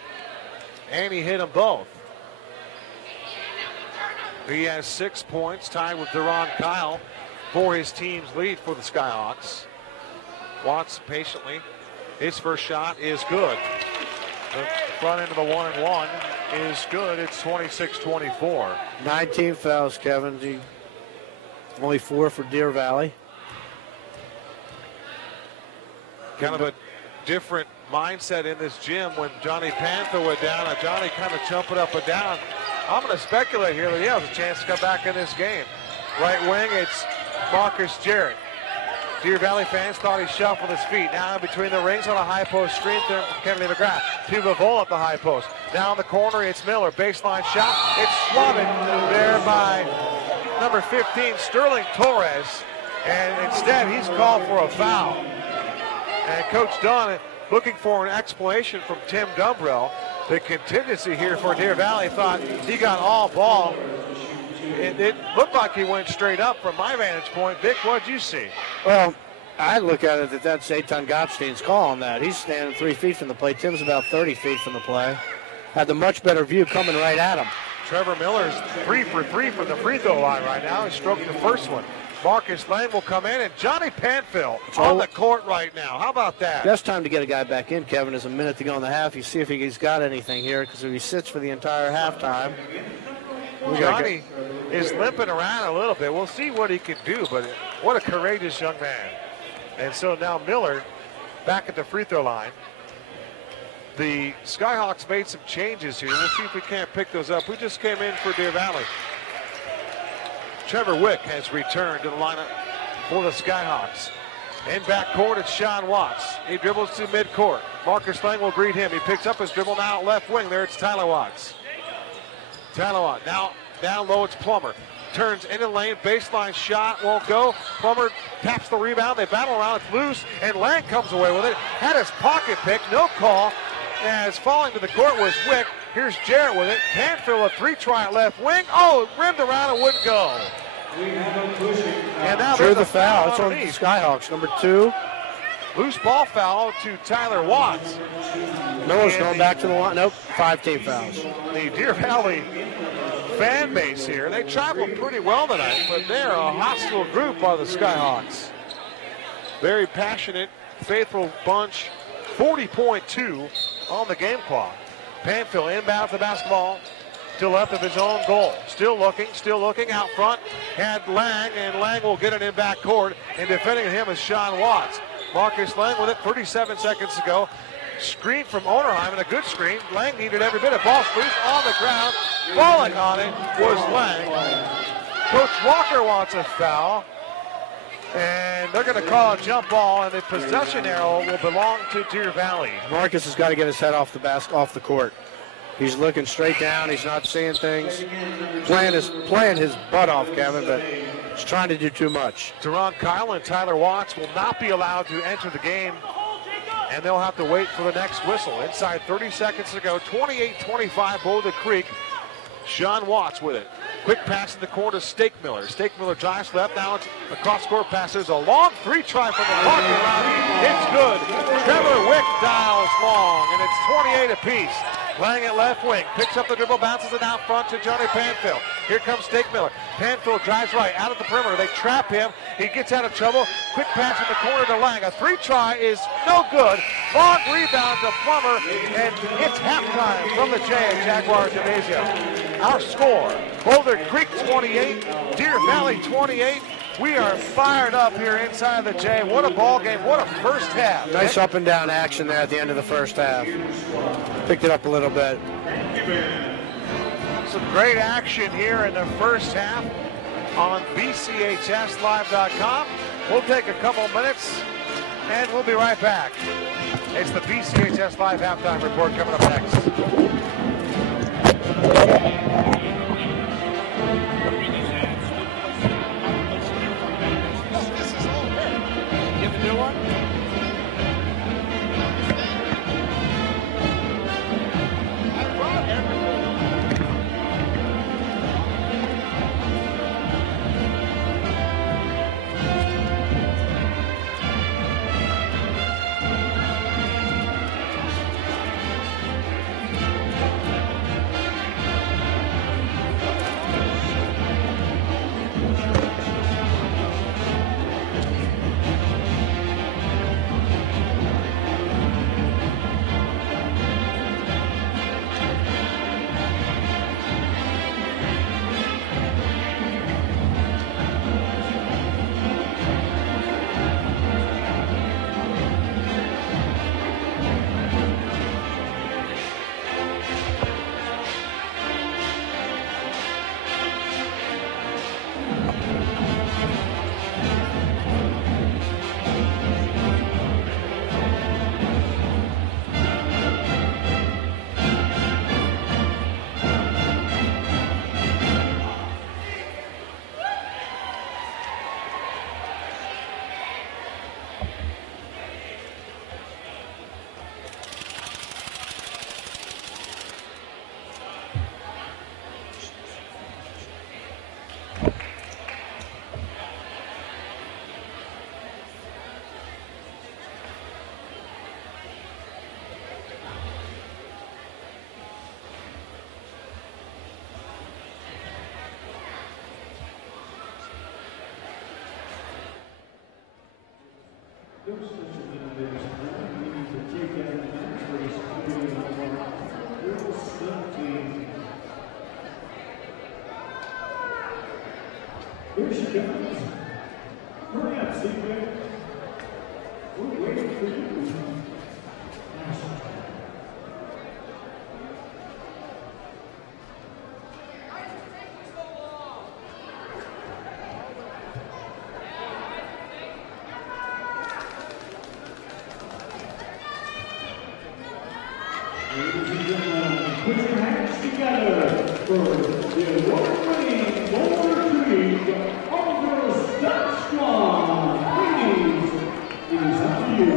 and he hit them both. He has 6 points, tied with Deron Kyle for his team's lead for the Skyhawks. Watts patiently. His first shot is good. The front end of the 1-and-1 is good. It's 26-24. 19 fouls, Kevin. Only 4 for Deer Valley. Kind of a different mindset in this gym when Johnny Panther went down. Now Johnny kind of jumping up and down. I'm going to speculate here that he has a chance to come back in this game. Right wing, it's Marcus Jarrett. Deer Valley fans thought he shuffled his feet. Now in between the rings on a high post screen there from Kennedy McGrath. To Bavola at the high post. Now in the corner, it's Miller. Baseline shot. It's swatted there by number 15, Sterling Torres. And instead, he's called for a foul. And Coach Dunn looking for an explanation from Tim Dumbrell. The contingency here for Deer Valley thought he got all ball. It looked like he went straight up from my vantage point. Vic, what'd you see? Well, I look at it that's Eitan Gottstein's call on that. He's standing 3 feet from the play. Tim's about 30 feet from the play. Had the much better view coming right at him. Trevor Miller's 3 for 3 from the free throw line right now. He stroked the first one. Marcus Lane will come in, and Johnny Panfill on the court right now. How about that? Best time to get a guy back in, Kevin, is a minute to go in the half. You see if he's got anything here, because if he sits for the entire halftime. Johnny is limping around a little bit. We'll see what he can do, but what a courageous young man. And so now Miller back at the free throw line. The Skyhawks made some changes here. We'll see if we can't pick those up. We just came in for Deer Valley. Trevor Wick has returned to the lineup for the Skyhawks. In backcourt, it's Sean Watts. He dribbles to midcourt. Marcus Lang will greet him. He picks up his dribble now at left wing. There it's Tyler Watts. Tyler Watts. Now down low, it's Plummer. Turns into the lane. Baseline shot won't go. Plummer taps the rebound. They battle around. It's loose, and Lang comes away with it. Had his pocket pick. No call. As falling to the court was Wick. Here's Jarrett with it. Canfield a 3-try at left wing. Oh, rimmed around and wouldn't go. And now there's the foul. It's on the Skyhawks, number 2. Loose ball foul to Tyler Watts. Miller's going back to the line. Nope, 5-team fouls. The Deer Valley fan base here, they traveled pretty well tonight, but they're a hostile group are the Skyhawks. Very passionate, faithful bunch. 40.2 on the game clock. Panfill inbounds the basketball to left of his own goal. Still looking out front. Had Lang, and Lang will get it in backcourt. And defending him is Sean Watts. Marcus Lang with it, 37 seconds to go. Screen from Onerheim, and a good screen. Lang needed every bit of ball. Loose on the ground. Falling on it was Lang. Coach Walker wants a foul. And they're going to call a jump ball, and the possession arrow will belong to Deer Valley. Marcus has got to get his head off the court. He's looking straight down. He's not seeing things. Playing his butt off, Kevin, but he's trying to do too much. Deron Kyle and Tyler Watts will not be allowed to enter the game, and they'll have to wait for the next whistle. Inside 30 seconds to go, 28-25 Boulder Creek. Sean Watts with it. Quick pass in the corner to Stakemiller. Stakemiller drives left. Now it's a cross-court pass. There's a long 3-try from the parking lot. It's good. Trevor Wick dials long, and it's 28 apiece. Playing at left wing. Picks up the dribble, bounces it out front to Johnny Panfill. Here comes Stakemiller. Panfill drives right out of the perimeter. They trap him. He gets out of trouble. Quick pass in the corner to Lang. A 3-try is no good. Long rebound to Plummer, and it's halftime from the J at Jaguar Gymnasium. Our score, Boulder Creek 28, Deer Valley 28. We are fired up here inside the J. What a ball game. What a first half. Nice up and down action there at the end of the first half. Picked it up a little bit. Some great action here in the first half on BCHSLive.com. We'll take a couple minutes and we'll be right back. It's the BCHS Live halftime report coming up next. Get the new one? I brought everything. Here she comes. Hurry up, Steve. We're waiting for you. Ladies and gentlemen, put your hands together for the award-winning Boulder Creek All-Girls Step Squad. Ladies, it is up to you.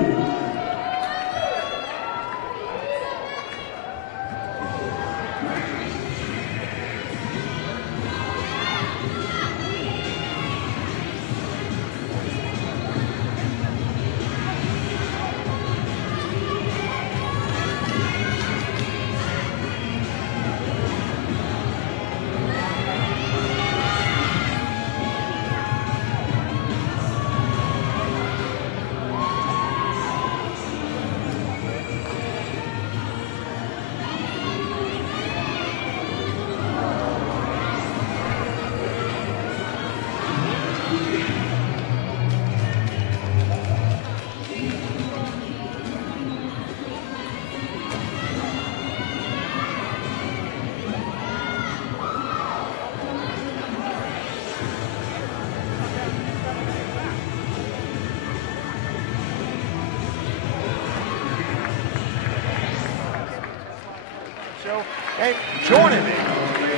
And joining me,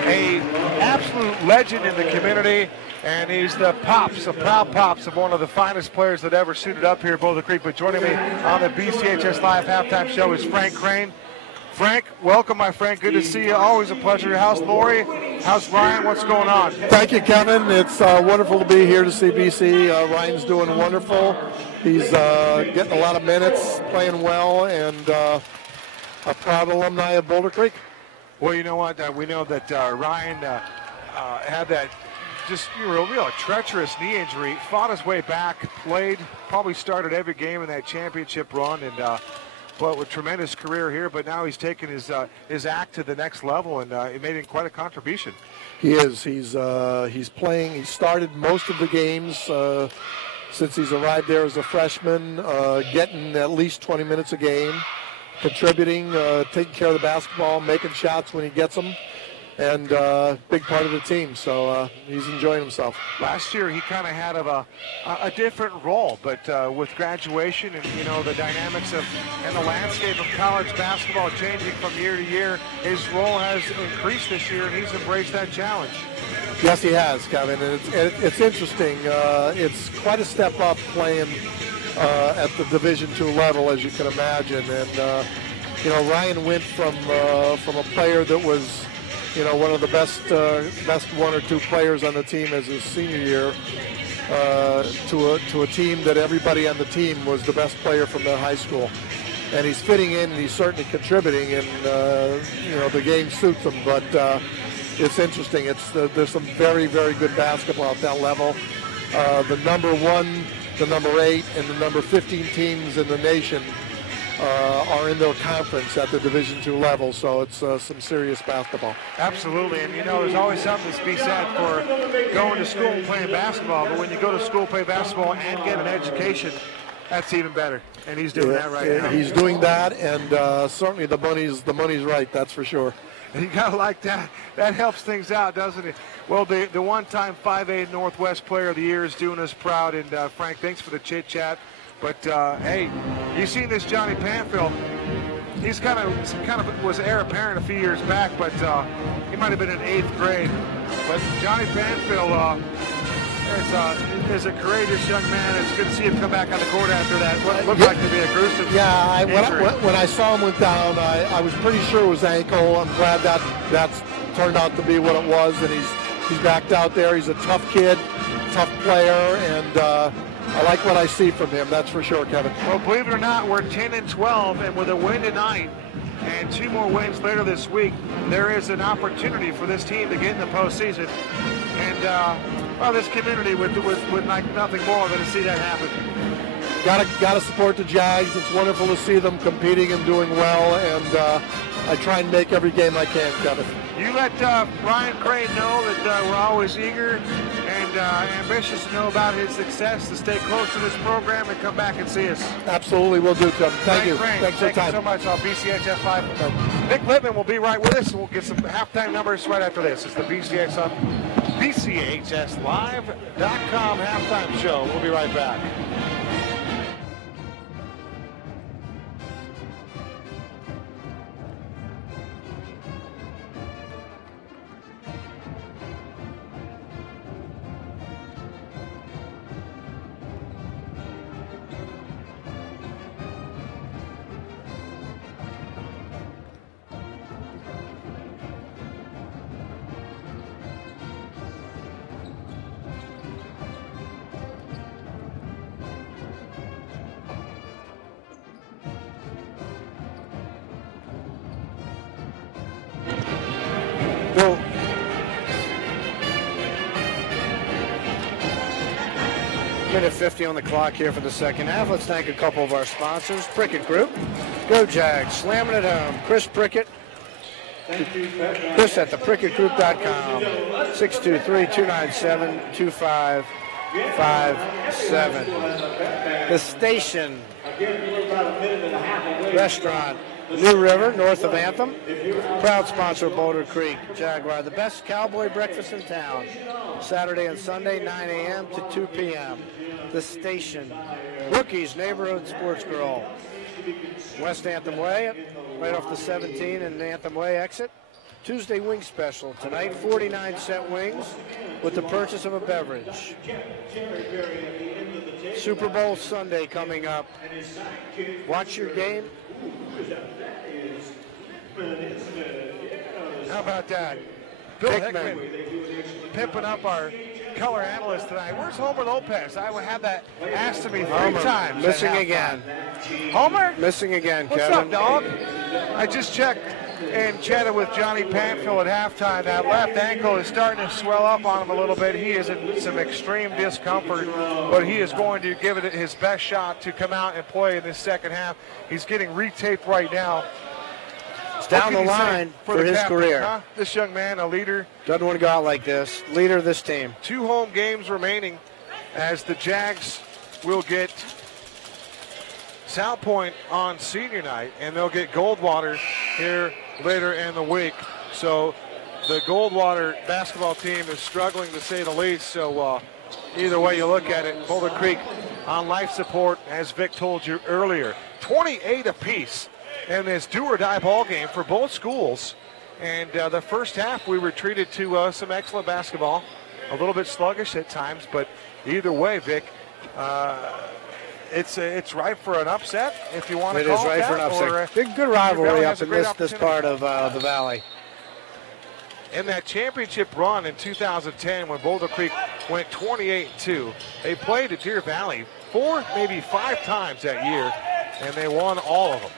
a absolute legend in the community, and he's the proud pops of one of the finest players that ever suited up here at Boulder Creek. But joining me on the BCHS Live halftime show is Frank Crane. Frank, welcome, my friend. Good to see you. Always a pleasure. How's Lori? How's Ryan? What's going on? Thank you, Kevin. It's wonderful to be here to see BC. Ryan's doing wonderful. He's getting a lot of minutes, playing well, and a proud alumni of Boulder Creek. Well, you know what? We know that Ryan had that just real treacherous knee injury, fought his way back, played, probably started every game in that championship run, and but with tremendous career here. But now he's taken his act to the next level, and he made quite a contribution. He is. He's playing. He started most of the games since he's arrived there as a freshman, getting at least 20 minutes a game, contributing, taking care of the basketball, making shots when he gets them, and big part of the team. So he's enjoying himself. Last year he kind of had a different role, but with graduation and the dynamics and the landscape of college basketball changing from year to year, his role has increased this year, and he's embraced that challenge. Yes, he has, Kevin, and it's interesting. It's quite a step up playing at the Division II level, as you can imagine. And Ryan went from a player that was one of the best one or two players on the team as his senior year to a team that everybody on the team was the best player from their high school. And he's fitting in, and he's certainly contributing, and the game suits him. But it's interesting. There's some very, very good basketball at that level. The number 1, the number 8, and the number 15 teams in the nation are in their conference at the Division II level, so it's some serious basketball. Absolutely, and there's always something to be said for going to school and playing basketball, but when you go to school, play basketball, and get an education, that's even better, and he's doing that right now. He's doing that, and certainly the money's right, that's for sure. You gotta like that. That helps things out, doesn't it? Well, the one-time 5A Northwest Player of the Year is doing us proud, and Frank, thanks for the chit-chat. But hey, you seen this Johnny Panfill? He's kind of was heir apparent a few years back, but he might have been in 8th grade. But Johnny Panfill is a courageous young man. It's good to see him come back on the court after that. What looked like to be a gruesome injury. When I saw him went down, I was pretty sure it was ankle. I'm glad that's turned out to be what it was, and he's backed out there. He's a tough kid, tough player, and I like what I see from him, that's for sure, Kevin. Well, believe it or not, we're 10-12, and with a win tonight and 2 more wins later this week, there is an opportunity for this team to get in the postseason. And this community would like nothing more than to see that happen. Gotta support the Jags. It's wonderful to see them competing and doing well, and I try and make every game I can, Kevin. You let Ryan Crane know that we're always eager and ambitious to know about his success, to stay close to this program and come back and see us. Absolutely, will do, Kevin. Thank you. Crane, Thanks for the time. Thank you so much on BCHS Live. Nick Littman will be right with us, and we'll get some halftime numbers right after this. It's the BCHS Live.com halftime show. We'll be right back. Well, minute 50 on the clock here for the second half. Let's thank a couple of our sponsors. Prickett Group, Go Jags, slamming it home. Chris Prickett, Chris at theprickettgroup.com, 623-297-2557. The Station Restaurant, New River, north of Anthem. Proud sponsor of Boulder Creek Jaguar. The best cowboy breakfast in town. Saturday and Sunday, 9 a.m. to 2 p.m. The Station. Rookies Neighborhood Sports Girl. West Anthem Way, right off the 17 and Anthem Way exit. Tuesday wing special. Tonight, 49-cent wings with the purchase of a beverage. Super Bowl Sunday coming up. Watch your game. How about that? Bill Hickman. Hickman pimping up our color analyst tonight. Where's Homer Lopez? I would have that asked to me 3 Homer, times. missing at again. halftime. Homer? Missing again, What's Kevin. up, dog? I just checked and chatted with Johnny Panfill at halftime. That left ankle is starting to swell up on him a little bit. He is in some extreme discomfort, but he is going to give it his best shot to come out and play in this second half. He's getting retaped right now. It's down the line for his captain, career. Huh? This young man, a leader. Doesn't want to go out like this. Leader of this team. 2 home games remaining as the Jags will get South Point on senior night, and they'll get Goldwater here later in the week. So the Goldwater basketball team is struggling, to say the least. So either way you look at it, Boulder Creek on life support, as Vic told you earlier. 28 apiece in this do-or-die ball game for both schools. And the first half, we were treated to some excellent basketball. A little bit sluggish at times, but either way, Vic, it's ripe for an upset, if you want to call it that. It is ripe for an upset. Or, Big, good rivalry Valley up in this part of the valley. In that championship run in 2010, when Boulder Creek went 28-2, they played at Deer Valley 4, maybe 5 times that year, and they won all of them,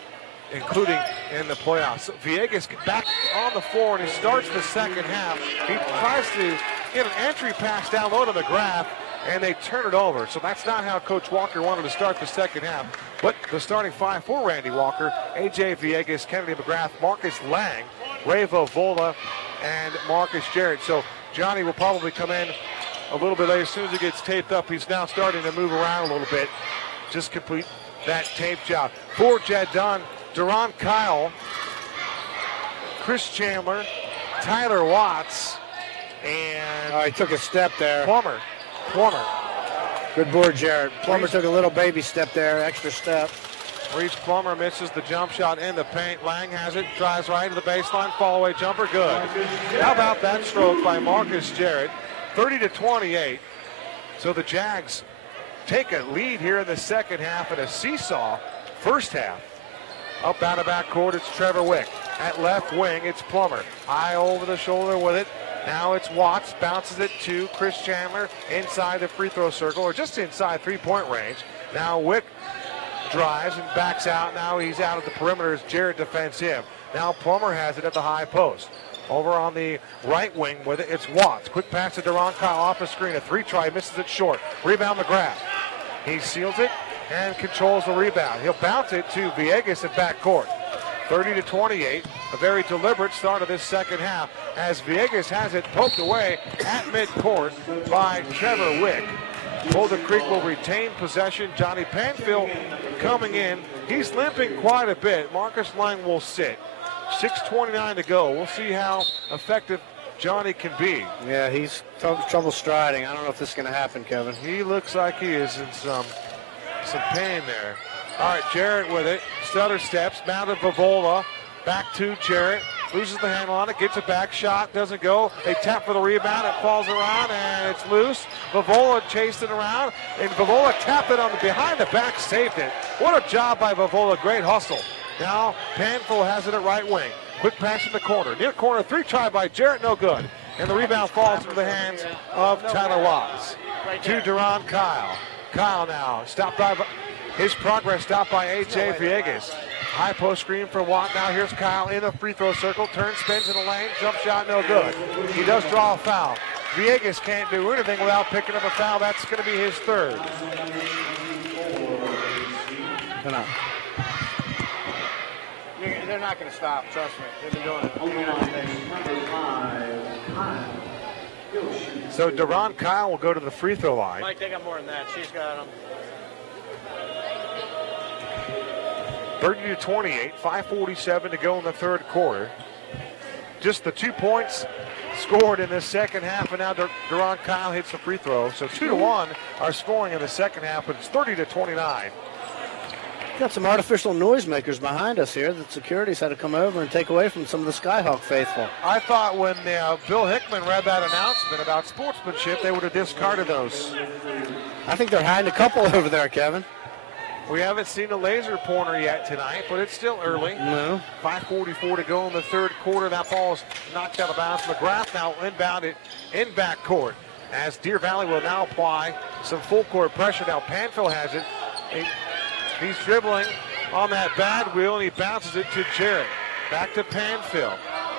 including in the playoffs. Villegas back on the floor, and he starts the second half. He tries to get an entry pass down low to McGrath, and they turn it over. So that's not how Coach Walker wanted to start the second half. But the starting 5 for Randy Walker: A.J. Villegas, Kennedy McGrath, Marcus Lang, Ray Vovola, and Marcus Jarrett. So Johnny will probably come in a little bit later. As soon as he gets taped up, he's now starting to move around a little bit. Just complete that tape job. For Jedon, Duron Kyle, Chris Chandler, Tyler Watts, and He took a step there. Plummer. Good board, Jarrett. Plummer took a little baby step there, extra step. Reese Plummer misses the jump shot in the paint. Lang has it, drives right to the baseline, fall-away jumper, good. How about that stroke by Marcus Jarrett? 30-28. So the Jags take a lead here in the second half in a seesaw first half. Up out of backcourt, it's Trevor Wick. At left wing, it's Plummer. High over the shoulder with it. Now it's Watts, bounces it to Chris Chandler inside the free throw circle, or just inside three-point range. Now Wick drives and backs out. Now he's out at the perimeter as Jarrett defends him. Now Plummer has it at the high post. Over on the right wing with it, it's Watts. Quick pass to Duron Kyle off the screen. A 3-try, misses it short. Rebound McGrath. He seals it and controls the rebound. He'll bounce it to Villegas in backcourt. 30-28, a very deliberate start of this second half as Villegas has it poked away at midcourt by Trevor Wick. Boulder Creek will retain possession. Johnny Panfill coming in. He's limping quite a bit. Marcus Lang will sit. 6:29 to go. We'll see how effective Johnny can be. Yeah, he's trouble striding. I don't know if this is going to happen, Kevin. He looks like he is in some pain there. All right, Jarrett with it. Stutter steps, mounted Vovola. Back to Jarrett. Loses the handle on it, gets a back shot, doesn't go. They tap for the rebound, it falls around, and it's loose. Vovola chased it around, and Vovola tapped it on the behind the back, saved it. What a job by Vovola, great hustle. Now Panfill has it at right wing. Quick pass in the corner. Near corner, 3-try by Jarrett, no good. And the rebound falls into the hands of Tyler Watts. To Duron Kyle. Kyle now, stopped by his progress, stopped by A.J. Villegas. High post screen for Watt. Now here's Kyle in the free throw circle. Turns, spins in the lane. Jump shot, no good. He does draw a foul. Villegas can't do anything without picking up a foul. That's going to be his third. They're not going to stop. Trust me. They've been doing it. So Duron Kyle will go to the free throw line. Mike, they got more than that. She's got them. 30-28, 5:47 to go in the third quarter. Just the 2 points scored in the second half, and now Duron Kyle hits the free throw. So 2-1 are scoring in the second half, but it's 30-29. Got some artificial noisemakers behind us here that security's had to come over and take away from some of the Skyhawk faithful. I thought when Bill Hickman read that announcement about sportsmanship, they would have discarded those. I think they're hiding a couple over there, Kevin. We haven't seen a laser pointer yet tonight, but it's still early. No. 5:44 to go in the third quarter. That ball is knocked out of bounds. McGrath now inbound it in backcourt as Deer Valley will now apply some full court pressure. Now Panfill has it. He's dribbling on that bad wheel, and he bounces it to Jarrett. Back to Panfill.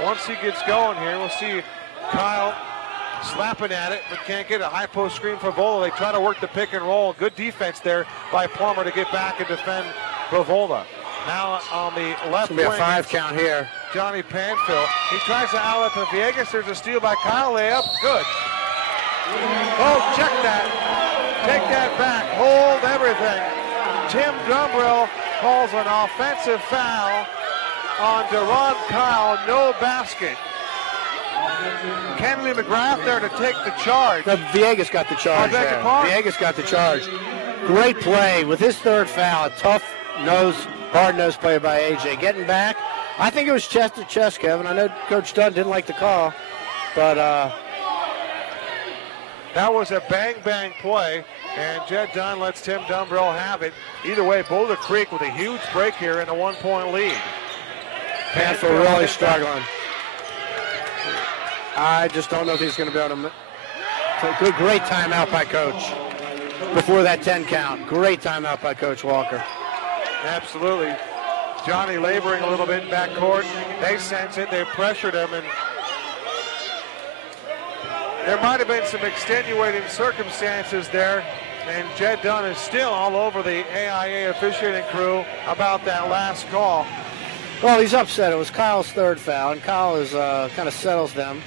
Once he gets going here, we'll see Kyle slapping at it, but can't get a high post screen for Vola. They try to work the pick and roll. Good defense there by Plummer to get back and defend Vola. Now on the left wing. It's going to be a 5 count here. Johnny Panfill. He tries to outlet to Villegas. There's a steal by Kyle. Layup. Good. Oh, check that. Take that back. Hold everything. Tim Dumbrell calls an offensive foul on Deron Kyle. No basket. Kennedy McGrath there to take the charge. No, Villegas got the charge there. Villegas got the charge. Great play with his third foul. A tough nose, hard-nosed play by AJ. Getting back. I think it was chest to chest, Kevin. I know Coach Dunn didn't like the call, but that was a bang-bang play, and Jed Dunn lets Tim Dumbrell have it. Either way, Boulder Creek with a huge break here and a 1-point lead. Panfill really struggling. I just don't know if he's going to be able to. So great timeout by Coach before that 10 count. Great timeout by Coach Walker. Absolutely. Johnny laboring a little bit in backcourt. They sense it. They pressured him, and there might have been some extenuating circumstances there, and Jed Dunn is still all over the AIA officiating crew about that last call. Well, he's upset. It was Kyle's third foul, and Kyle is kind of settles them.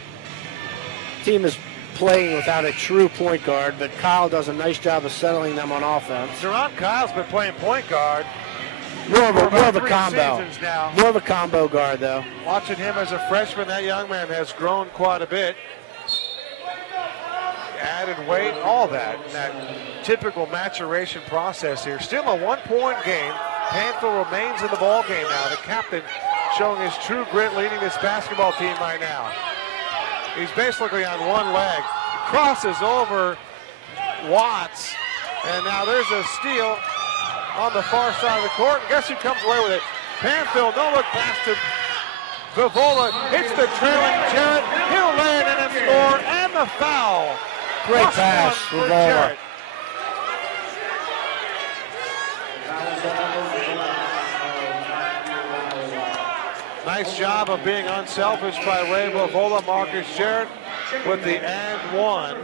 Team is playing without a true point guard, but Kyle does a nice job of settling them on offense. Deron Kyle's been playing point guard. More of a combo. More of a combo guard, though. Watching him as a freshman, that young man has grown quite a bit. Added weight, all that typical maturation process here. Still a 1-point game. Panfill remains in the ball game now. The captain showing his true grit, leading this basketball team right now. He's basically on one leg. Crosses over Watts, and now there's a steal on the far side of the court. And guess who comes away with it? Panfill, no look pass to Vola. Hits the trailing Jarrett. He'll lay it in and score, and the foul. Great pass for Vola. Nice job of being unselfish by Ray Vola. Marcus Jarrett with the and one.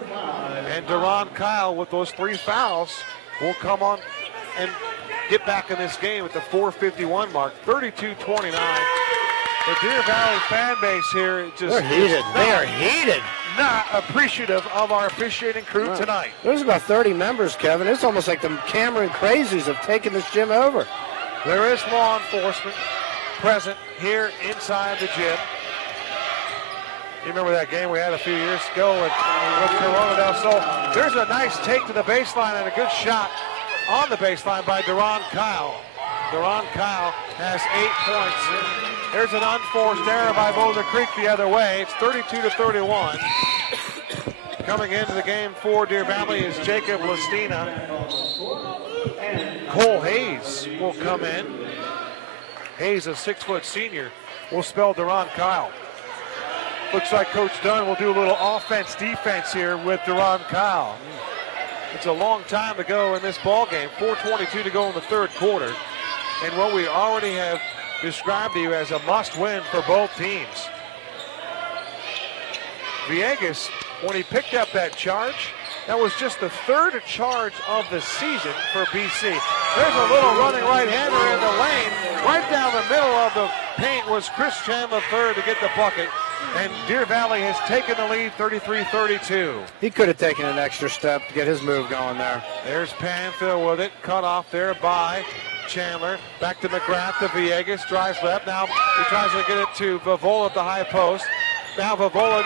And Deron Kyle with those 3 fouls will come on and get back in this game at the 4:51 mark. 32-29. The Deer Valley fan base here just they're heated. They are heated. Not appreciative of our officiating crew tonight. There's about 30 members, Kevin. It's almost like the Cameron Crazies have taken this gym over. There is law enforcement present here inside the gym. You remember that game we had a few years ago with Corona del Sol? There's a nice take to the baseline and a good shot on the baseline by Deron Kyle. Deron Kyle has 8 points. There's an unforced error by Boulder Creek the other way. It's 32-31. Coming into the game for Deer Valley is Jacob Listina. Cole Hayes will come in. Hayes, a 6-foot senior, will spell Deron Kyle. Looks like Coach Dunn will do a little offense-defense here with Deron Kyle. It's a long time to go in this ball game. 4:22 to go in the third quarter. And what we already have described to you as a must-win for both teams. Villegas, when he picked up that charge, that was just the 3rd charge of the season for BC. There's a little running right-hander in the lane. Right down the middle of the paint was Chris Chandler III to get the bucket. And Deer Valley has taken the lead 33-32. He could have taken an extra step to get his move going there. There's Panfill with it. Cut off there by Chandler. Back to McGrath to Villegas. Drives left. Now he tries to get it to Vola at the high post. Now Vola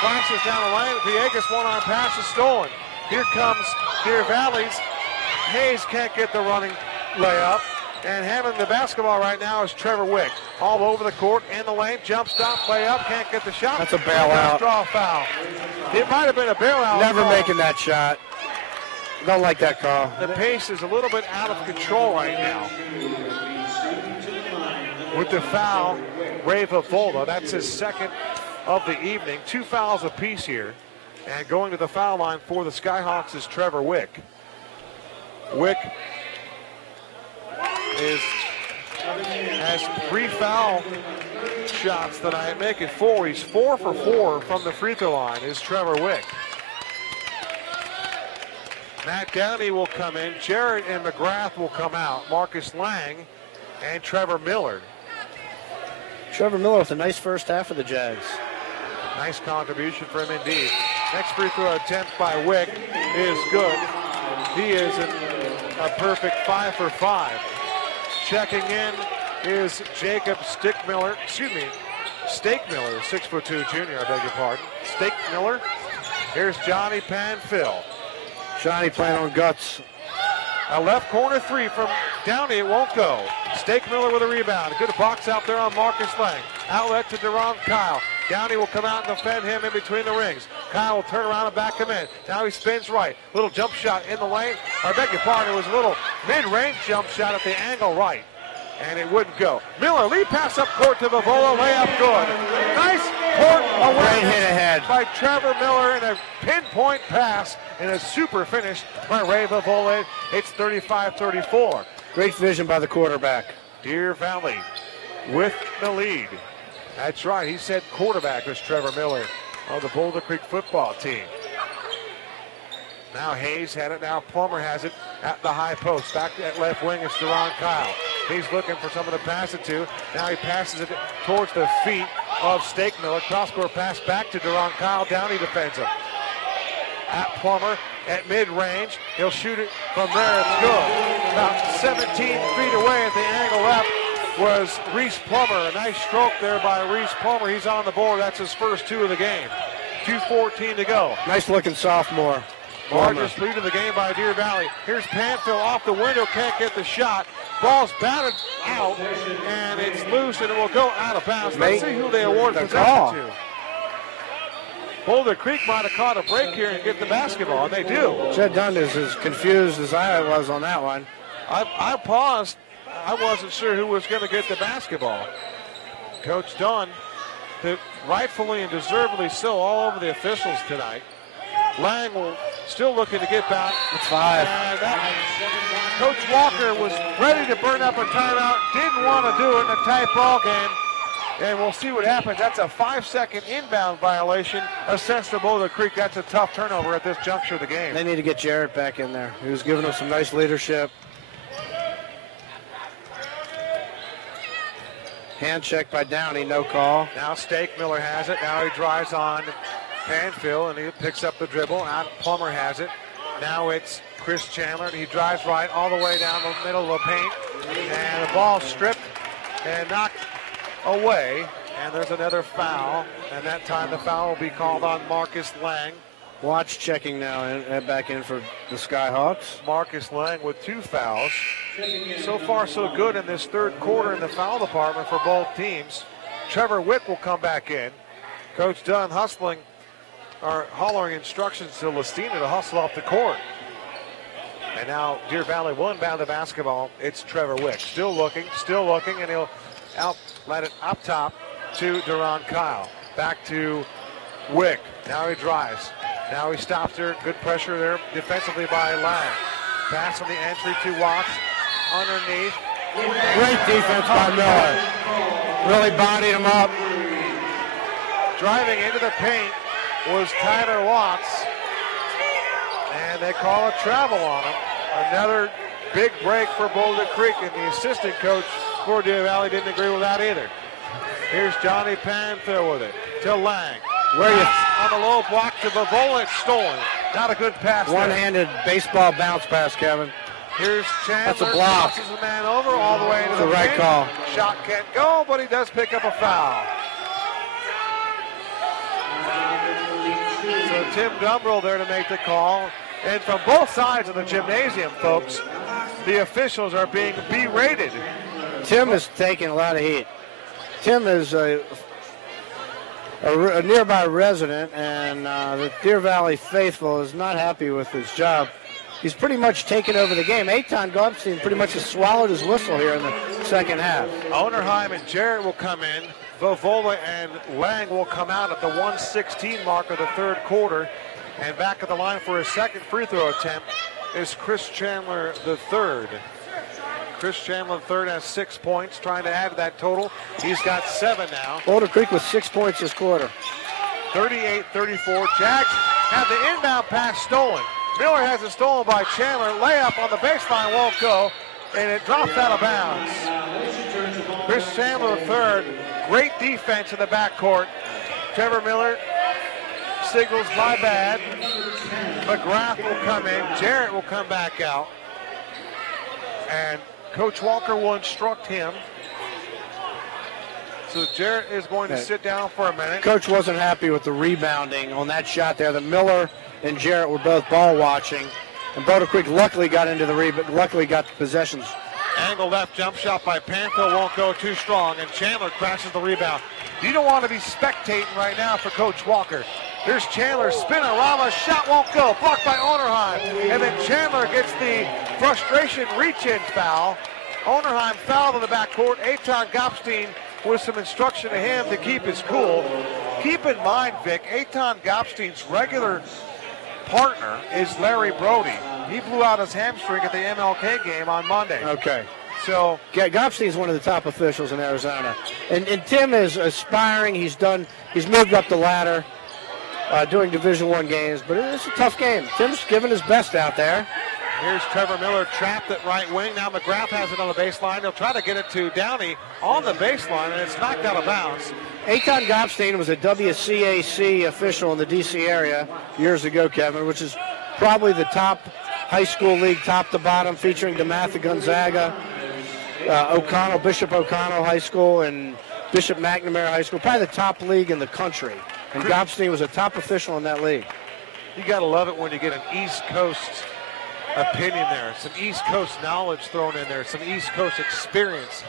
flashes down the lane. Villegas one-arm pass is stolen. Here comes Deer Valley's. Hayes can't get the running layup. And having the basketball right now is Trevor Wick. All over the court, in the lane, jump stop, layup, can't get the shot. That's a bailout. Draw foul. It might have been a bailout. Never making that shot. Don't like that call. The pace is a little bit out of control right now. With the foul, Ray Vavola, that's his second of the evening. 2 fouls apiece here. And going to the foul line for the Skyhawks is Trevor Wick. Wick has 3 foul shots tonight, making 4. He's 4 for 4 from the free throw line is Trevor Wick. Matt Downey will come in. Jarrett and McGrath will come out. Marcus Lang and Trevor Miller. Trevor Miller with a nice first half of the Jags. Nice contribution for him indeed. Next free throw attempt by Wick is good. He is a perfect 5 for 5. Checking in is Jacob Stakemiller, 6'2" junior, I beg your pardon. Stakemiller. Here's Johnny Panfill. Johnny playing on guts. A left corner 3 from Downey, it won't go. Stakemiller with a rebound. Good box out there on Marcus Lang. Outlet to Deron Kyle. Downey will come out and defend him in between the rings. Kyle will turn around and back him in. Now he spins right. Little jump shot in the lane. I beg your pardon, it was a little mid-range jump shot at the angle right. And it wouldn't go. Miller, lead pass up court to Vavola, layup good. Nice court awareness hit ahead by Trevor Miller and a pinpoint pass and a super finish by Ray Vavola. It's 35-34. Great vision by the quarterback. Deer Valley with the lead. That's right, he said quarterback was Trevor Miller of the Boulder Creek football team. Now Hayes had it, now Plummer has it at the high post. Back at left wing is Deron Kyle. He's looking for someone to pass it to. Now he passes it towards the feet of Stakemiller. Cross-court pass back to Deron Kyle. Downey defends him. At Plummer at mid-range. He'll shoot it from there. It's good. About 17 feet away at the angle left was Reese Plummer. A nice stroke there by Reese Plummer. He's on the board. That's his first 2 of the game. 2:14 to go. Nice looking sophomore. Largest lead of the game by Deer Valley. Here's Panfill off the window, can't get the shot. Ball's batted out, and it's loose, and it will go out of bounds. Let's see who they award possession to. Boulder Creek might have caught a break here and get the basketball, and they do. Jed Dunn is as confused as I was on that one. I paused. I wasn't sure who was going to get the basketball. Coach Dunn, rightfully and deservedly so, all over the officials tonight. Lang will still looking to get back. It's 5. And Coach Walker was ready to burn up a timeout, didn't want to do it in a tight ball game. And we'll see what happens. That's a 5-second inbound violation assessed to Boulder Creek. That's a tough turnover at this juncture of the game. They need to get Jarrett back in there. He was giving us some nice leadership. Hand check by Downey, no call. Now Stakemiller has it. Now he drives on Panfill, and he picks up the dribble. Out Plummer has it. Now it's Chris Chandler, and he drives right all the way down the middle of the paint. And the ball stripped and knocked away. And there's another foul. And that time the foul will be called on Marcus Lang. Watch checking now and back in for the Skyhawks. Marcus Lang with 2 fouls. So far so good in this third quarter in the foul department for both teams. Trevor Wick will come back in. Coach Dunn hollering instructions to Lestina to hustle off the court. And now Deer Valley will inbound the basketball. It's Trevor Wick. Still looking, and he'll let it up top to Deron Kyle. Back to Wick. Now he drives. Now he stops there. Good pressure there defensively by Lang. Pass on the entry to Watts. Underneath. Great defense by Miller. Really bodied him up. Driving into the paint was Tyler Watts. And they call a travel on him. Another big break for Boulder Creek, and the assistant coach for Deer Valley didn't agree with that either. Here's Johnny Panfill with it to Lang. Where you on the low block to Vavola, it's stolen. Not a good pass. One-handed baseball bounce pass, Kevin. Here's Chandler. That's a block. Crosses the man over all the way into the right paint. call. Shot can't go, but he does pick up a foul. So Tim Dumbrell there to make the call. And from both sides of the gymnasium, folks, the officials are being berated. Tim is taking a lot of heat. Tim is a nearby resident, and the Deer Valley faithful is not happy with his job he's pretty much taken over the game. Eitan Gopstein pretty much has swallowed his whistle here in the second half. Onerheim and Jarrett will come in. Vovola and Lang will come out at the 1:16 mark of the third quarter. And back at the line for his second free throw attempt is Chris Chandler III. Chris Chandler III has 6 points, trying to add to that total. He's got 7 now. Boulder Creek with 6 points this quarter. 38-34. Jags have the inbound pass stolen. Miller has it stolen by Chandler. Layup on the baseline won't go, and it drops out of bounds. Chris Chandler III, great defense in the backcourt. Trevor Miller signals my bad. McGrath will come in. Jarrett will come back out. And Coach Walker will instruct him. So Jarrett is going to sit down for a minute. Coach wasn't happy with the rebounding on that shot there. The Miller and Jarrett were both ball watching. And Boulder Creek luckily got into the luckily got the possessions. Angle left jump shot by Panfill won't go too strong, and Chandler crashes the rebound. You don't want to be spectating right now for Coach Walker. There's Chandler, spin-a-rama, shot won't go, blocked by Onerheim. And then Chandler gets the frustration reach-in foul. Onerheim fouled in the backcourt. Eitan Gopstein with some instruction to him to keep his cool. Keep in mind, Vic, Eitan Gopstein's regular partner is Larry Brody. He blew out his hamstring at the MLK game on Monday. Okay. So Gopstein is one of the top officials in Arizona. And Tim is aspiring. He's moved up the ladder doing Division I games, but it's a tough game. Tim's giving his best out there. Here's Trevor Miller trapped at right wing. Now McGrath has it on the baseline. He'll try to get it to Downey on the baseline, and it's knocked out of bounds. Eitan Gopstein was a WCAC official in the D.C. area years ago, Kevin, which is probably the top high school league, top to bottom, featuring DeMatha Gonzaga, Bishop O'Connell High School, and Bishop McNamara High School, probably the top league in the country. And Gopstein was a top official in that league. You got to love it when you get an East Coast opinion there, some East Coast knowledge thrown in there, some East Coast experience.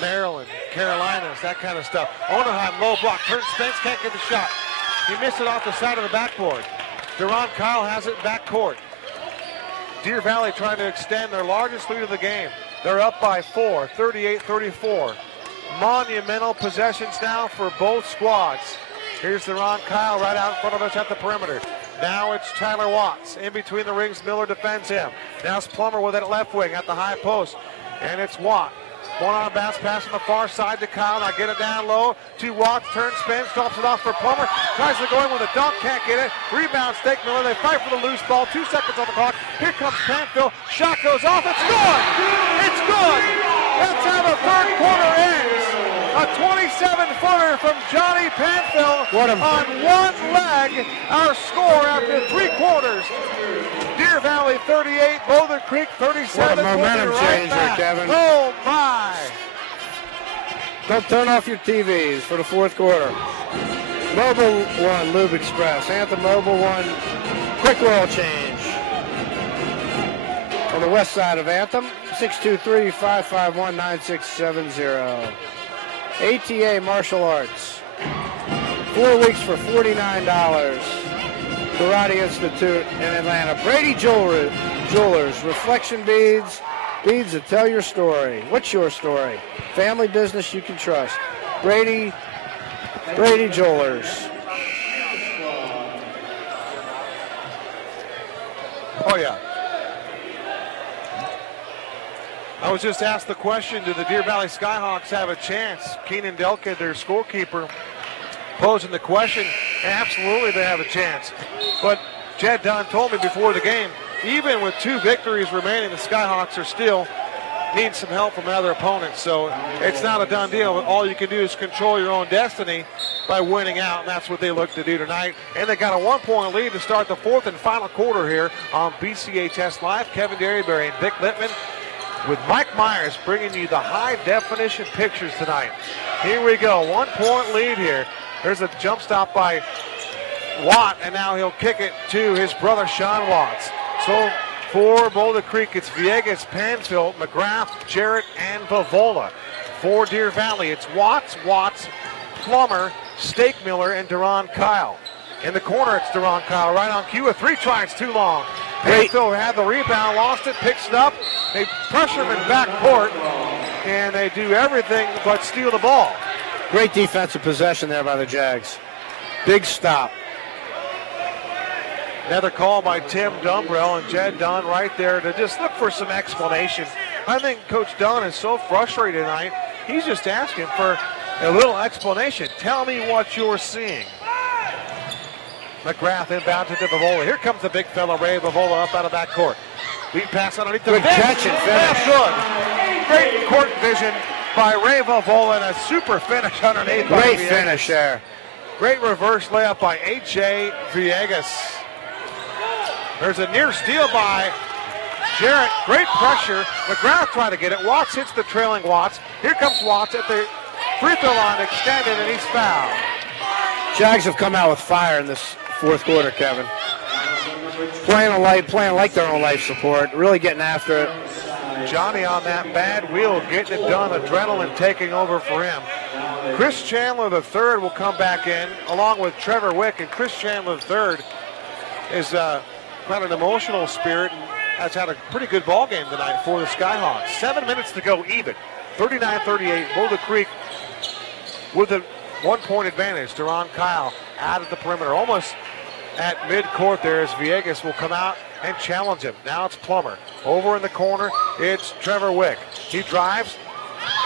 Maryland, Carolinas, that kind of stuff. Onerheim, low block, turns, spins, can't get the shot. He missed it off the side of the backboard. Deron Kyle has it backcourt. Deer Valley trying to extend their largest lead of the game. They're up by 4, 38-34. Monumental possessions now for both squads. Here's Deron Kyle right out in front of us at the perimeter. Now it's Tyler Watts. In between the rings, Miller defends him. Now it's Plummer with it at left wing at the high post. And it's Watt. One on a bounce pass on the far side to Kyle. Now get it down low to Watts. Turns, spins, drops it off for Plummer. Tries to go in with a dunk, can't get it. Rebound, Stake Miller. They fight for the loose ball. 2 seconds on the clock. Here comes Panfill. Shot goes off. It's good! It's good! That's how the third quarter ends. A 27-footer from Johnny Panfill on one leg. Our score after 3 quarters. Deer Valley 38, Boulder Creek 37. What a momentum changer, Kevin. Oh my! Don't turn off your TVs for the fourth quarter. Mobile 1, Lube Express. Anthem Mobile 1, quick oil change. On the west side of Anthem, 623-551-9670. ATA Martial Arts. 4 weeks for $49. Karate Institute in Atlanta. Brady Jewelers. Reflection beads. Beads that tell your story. What's your story? Family business you can trust. Brady Jewelers. Oh, yeah. I was just asked the question, do the Deer Valley Skyhawks have a chance? Keenan Delka, their scorekeeper, posing the question. Absolutely they have a chance. But Jed Dunn told me before the game, even with 2 victories remaining, the Skyhawks are still need some help from other opponents. So it's not a done deal. All you can do is control your own destiny by winning out, and that's what they look to do tonight. And they got a 1-point lead to start the 4th and final quarter here on BCHS Live. Kevin Derryberry and Vic Littman with Mike Myers bringing you the high-definition pictures tonight. Here we go, 1-point lead here. There's a jump stop by Watt, and now he'll kick it to his brother Sean Watts. So for Boulder Creek, it's Villegas, Panfill, McGrath, Jarrett, and Vovola. For Deer Valley, it's Watts, Plummer, Stake Miller, and Deron Kyle. In the corner, it's Deron Kyle right on cue. A 3 try, it's too long. Panfield had the rebound, lost it, picks it up. They pressure him in backcourt, and they do everything but steal the ball. Great defensive possession there by the Jags. Big stop. Another call by Tim Dumbrell and Jed Dunn right there to just look for some explanation. I think Coach Dunn is so frustrated tonight, he's just asking for a little explanation. Tell me what you're seeing. McGrath inbounded to Bavola. Here comes the big fella, Ray Bavola, up out of backcourt. Lead pass underneath the good catch and finish. Good. Great court vision by Ray Bavola and a super finish underneath. Great finish there. Great reverse layup by A.J. Villegas. There's a near steal by Jarrett. Great pressure. McGrath trying to get it. Watts hits the trailing Watts. Here comes Watts at the free throw line, extended, and he's fouled. Jags have come out with fire in this fourth quarter, Kevin. Playing like their own life support, really getting after it. Johnny on that bad wheel, getting it done, adrenaline taking over for him. Chris Chandler III will come back in, along with Trevor Wick, and Chris Chandler III is quite an emotional spirit and has had a pretty good ball game tonight for the Skyhawks. 7 minutes to go even. 39-38, Boulder Creek with a 1 point advantage. Deron Kyle out of the perimeter, almost at midcourt there as Villegas will come out and challenge him. Now it's Plummer. Over in the corner, it's Trevor Wick. He drives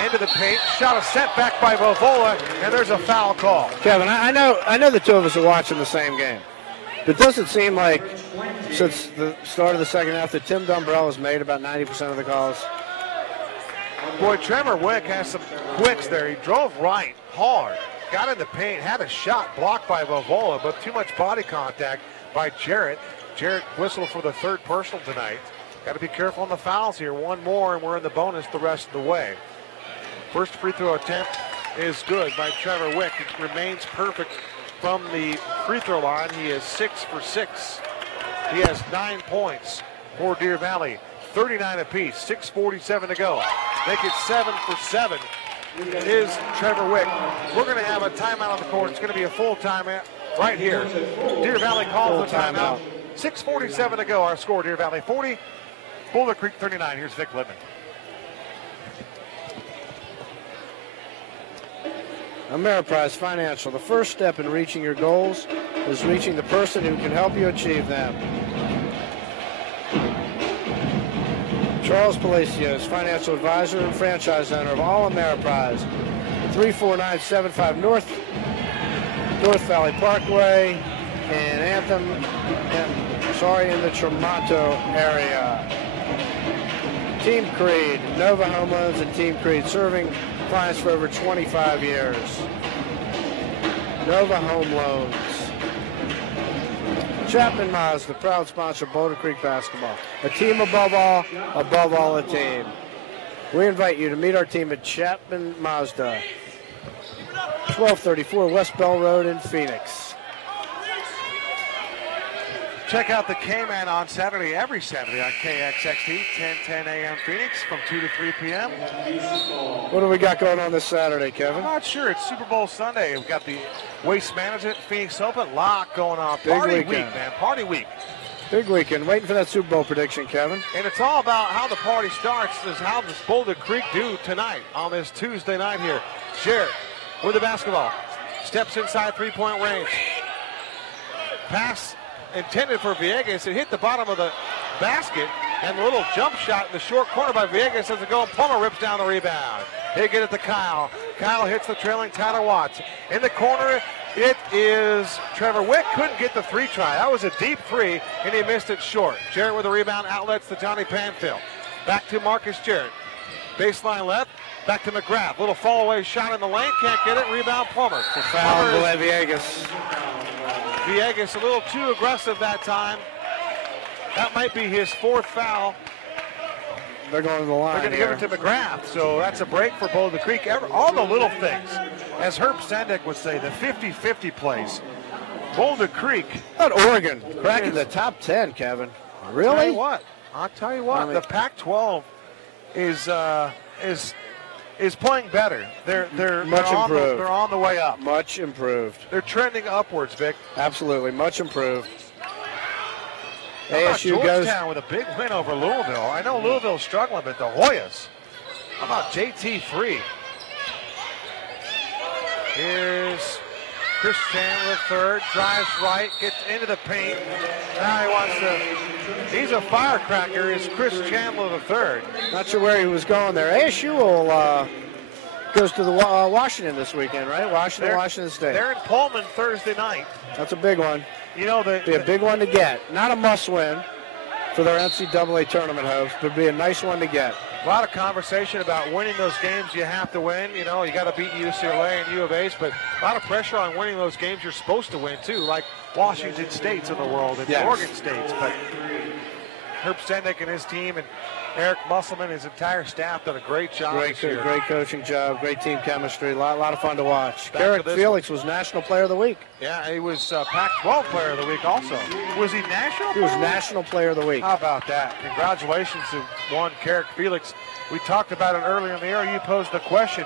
into the paint. Shot is sent back by Bavola, and there's a foul call. Kevin, I know the two of us are watching the same game. But does it seem like since the start of the second half that Tim Dumbrell has made about 90% of the calls? Boy, Trevor Wick has some quicks there. He drove right, hard, got in the paint, had a shot blocked by Bavola, but too much body contact by Jarrett. Jarrett whistled for the third personal tonight. Got to be careful on the fouls here. One more, and we're in the bonus the rest of the way. First free throw attempt is good by Trevor Wick. He remains perfect from the free throw line. He is 6 for 6. He has 9 points for Deer Valley. 39 apiece, 6:47 to go. Make it 7 for 7 is Trevor Wick. We're going to have a timeout on the court. It's going to be a full timeout right here. Deer Valley calls the timeout. 6:47 to go. Our score, Deer Valley 40, Boulder Creek 39. Here's Vic Littman. Ameriprise Financial, the first step in reaching your goals is reaching the person who can help you achieve them. Charles Palacios, financial advisor and franchise owner of All Ameriprise, 34975 North Valley Parkway in Anthem, in the Tremonto area. Team Creed, Nova Home Loans and Team Creed, serving clients for over 25 years. Nova Home Loans. Chapman Mazda, the proud sponsor of Boulder Creek basketball. A team above all a team. We invite you to meet our team at Chapman Mazda, 1234 West Bell Road in Phoenix. Check out the K-Man on Saturday, every Saturday on KXXT, 10:10 a.m. Phoenix from 2 to 3 p.m. What do we got going on this Saturday, Kevin? I'm not sure. It's Super Bowl Sunday. We've got the Waste Management Phoenix Open. Lot going on. Big Party weekend. week, man. Party week. Big weekend. Waiting for that Super Bowl prediction, Kevin. And it's all about how the party starts. Is how does Boulder Creek do tonight on this Tuesday night here. Jarrett with the basketball. Steps inside three-point range. Pass intended for Villegas. It hit the bottom of the basket, and a little jump shot in the short corner by Villegas as it goes. Plummer rips down the rebound. They get it to Kyle. Kyle hits the trailing Tyler Watts. In the corner, it is Trevor Wick. Couldn't get the three try. That was a deep three, and he missed it short. Jarrett with the rebound, outlets to Johnny Panfield. Back to Marcus Jarrett. Baseline left. Back to McGrath. Little fall away shot in the lane. Can't get it. Rebound Plummer. The foul by Villegas. Villegas a little too aggressive that time. That might be his fourth foul. They're going to the line. They're going to give it to McGrath. So that's a break for Boulder Creek. All the little things. As Herb Sendek would say, the 50-50 plays. Boulder Creek. How about Oregon cracking the top 10, Kevin? Really? I'll tell you what. The Pac-12 is playing better. They're improved. They're on the way up. Much improved. They're trending upwards, Vic. Absolutely, much improved. How about ASU goes. Georgetown with a big win over Louisville. I know Louisville's struggling, but the Hoyas. How about JT3? Here's Chris Chandler third, drives right, gets into the paint. Now he wants to, he's a firecracker, is Chris Chandler the third. Not sure where he was going there. ASU will goes to the Washington this weekend, right? Washington State. They're in Pullman Thursday night. That's a big one. You know, Be a big one to get. Not a must-win for their NCAA tournament hopes, but be a nice one to get. a lot of conversation about winning those games you have to win. You know, you got to beat UCLA and U of H, but a lot of pressure on winning those games you're supposed to win, too, like Washington State's of the world and Oregon State's. But Herb Sendek and his team and Eric Musselman, his entire staff, done a great job this year. Great coaching job, great team chemistry, a lot of fun to watch. Garrett Felix was National Player of the Week. Yeah, he was Pac-12 Player of the Week also. Was he National Player? He was National Player of the Week. How about that? Congratulations to one Garrett Felix. We talked about it earlier in the year. You posed the question,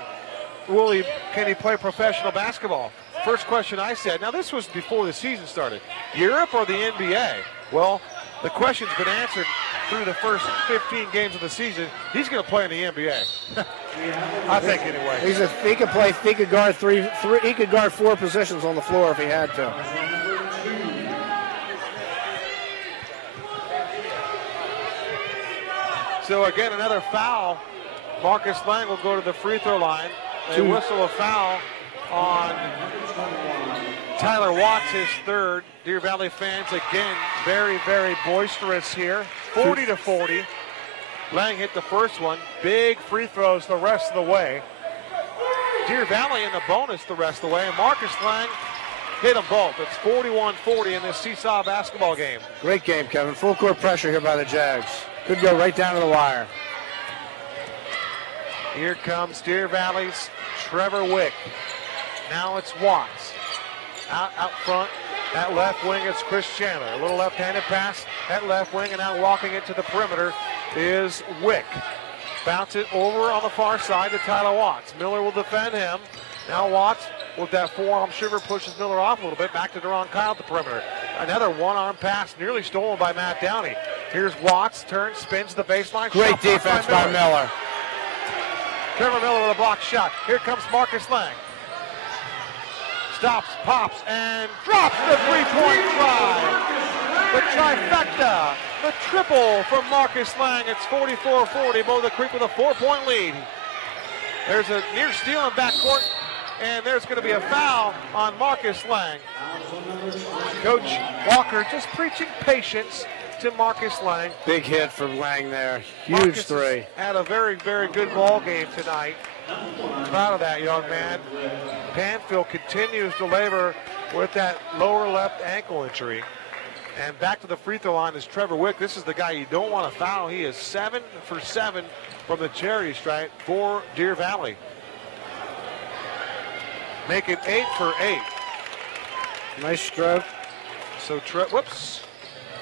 can he play professional basketball? First question I said, now this was before the season started, Europe or the NBA? Well, the question's been answered through the first 15 games of the season. He's going to play in the NBA. I think anyway. He could guard he could guard four positions on the floor if he had to. So again, another foul. Marcus Lang will go to the free throw line. They whistle a foul on Tyler Watts, his third. Deer Valley fans again very, very boisterous here. 40-40. Lang hit the first one. Big free throws the rest of the way. Deer Valley in the bonus the rest of the way. And Marcus Lang hit them both. It's 41-40 in this seesaw basketball game. Great game, Kevin. Full court pressure here by the Jags. Could go right down to the wire. Here comes Deer Valley's Trevor Wick. Now it's Watts. Out front, that left wing, it's Chris Chandler. A little left-handed pass, that left wing, and now walking it to the perimeter is Wick. Bounce it over on the far side to Tyler Watts. Miller will defend him. Now Watts, with that forearm shiver, pushes Miller off a little bit. Back to Deron Kyle at the perimeter. Another one-arm pass nearly stolen by Matt Downey. Here's Watts, turns, spins the baseline. Great defense by Miller. Trevor Miller with a blocked shot. Here comes Marcus Lang. Stops, pops, and drops the three-point try. The trifecta, the triple from Marcus Lang. It's 44-40. Boulder Creek with a 4-point lead. There's a near steal in backcourt, and there's going to be a foul on Marcus Lang. Coach Walker just preaching patience to Marcus Lang. Big hit from Lang there. Huge Marcus three. Had a very, very good ball game tonight. Proud of that young man. Panfield continues to labor with that lower left ankle injury. And back to the free throw line is Trevor Wick. This is the guy you don't want to foul. He is 7 for 7 from the charity stripe for Deer Valley. Make it 8 for 8. Nice stroke. So,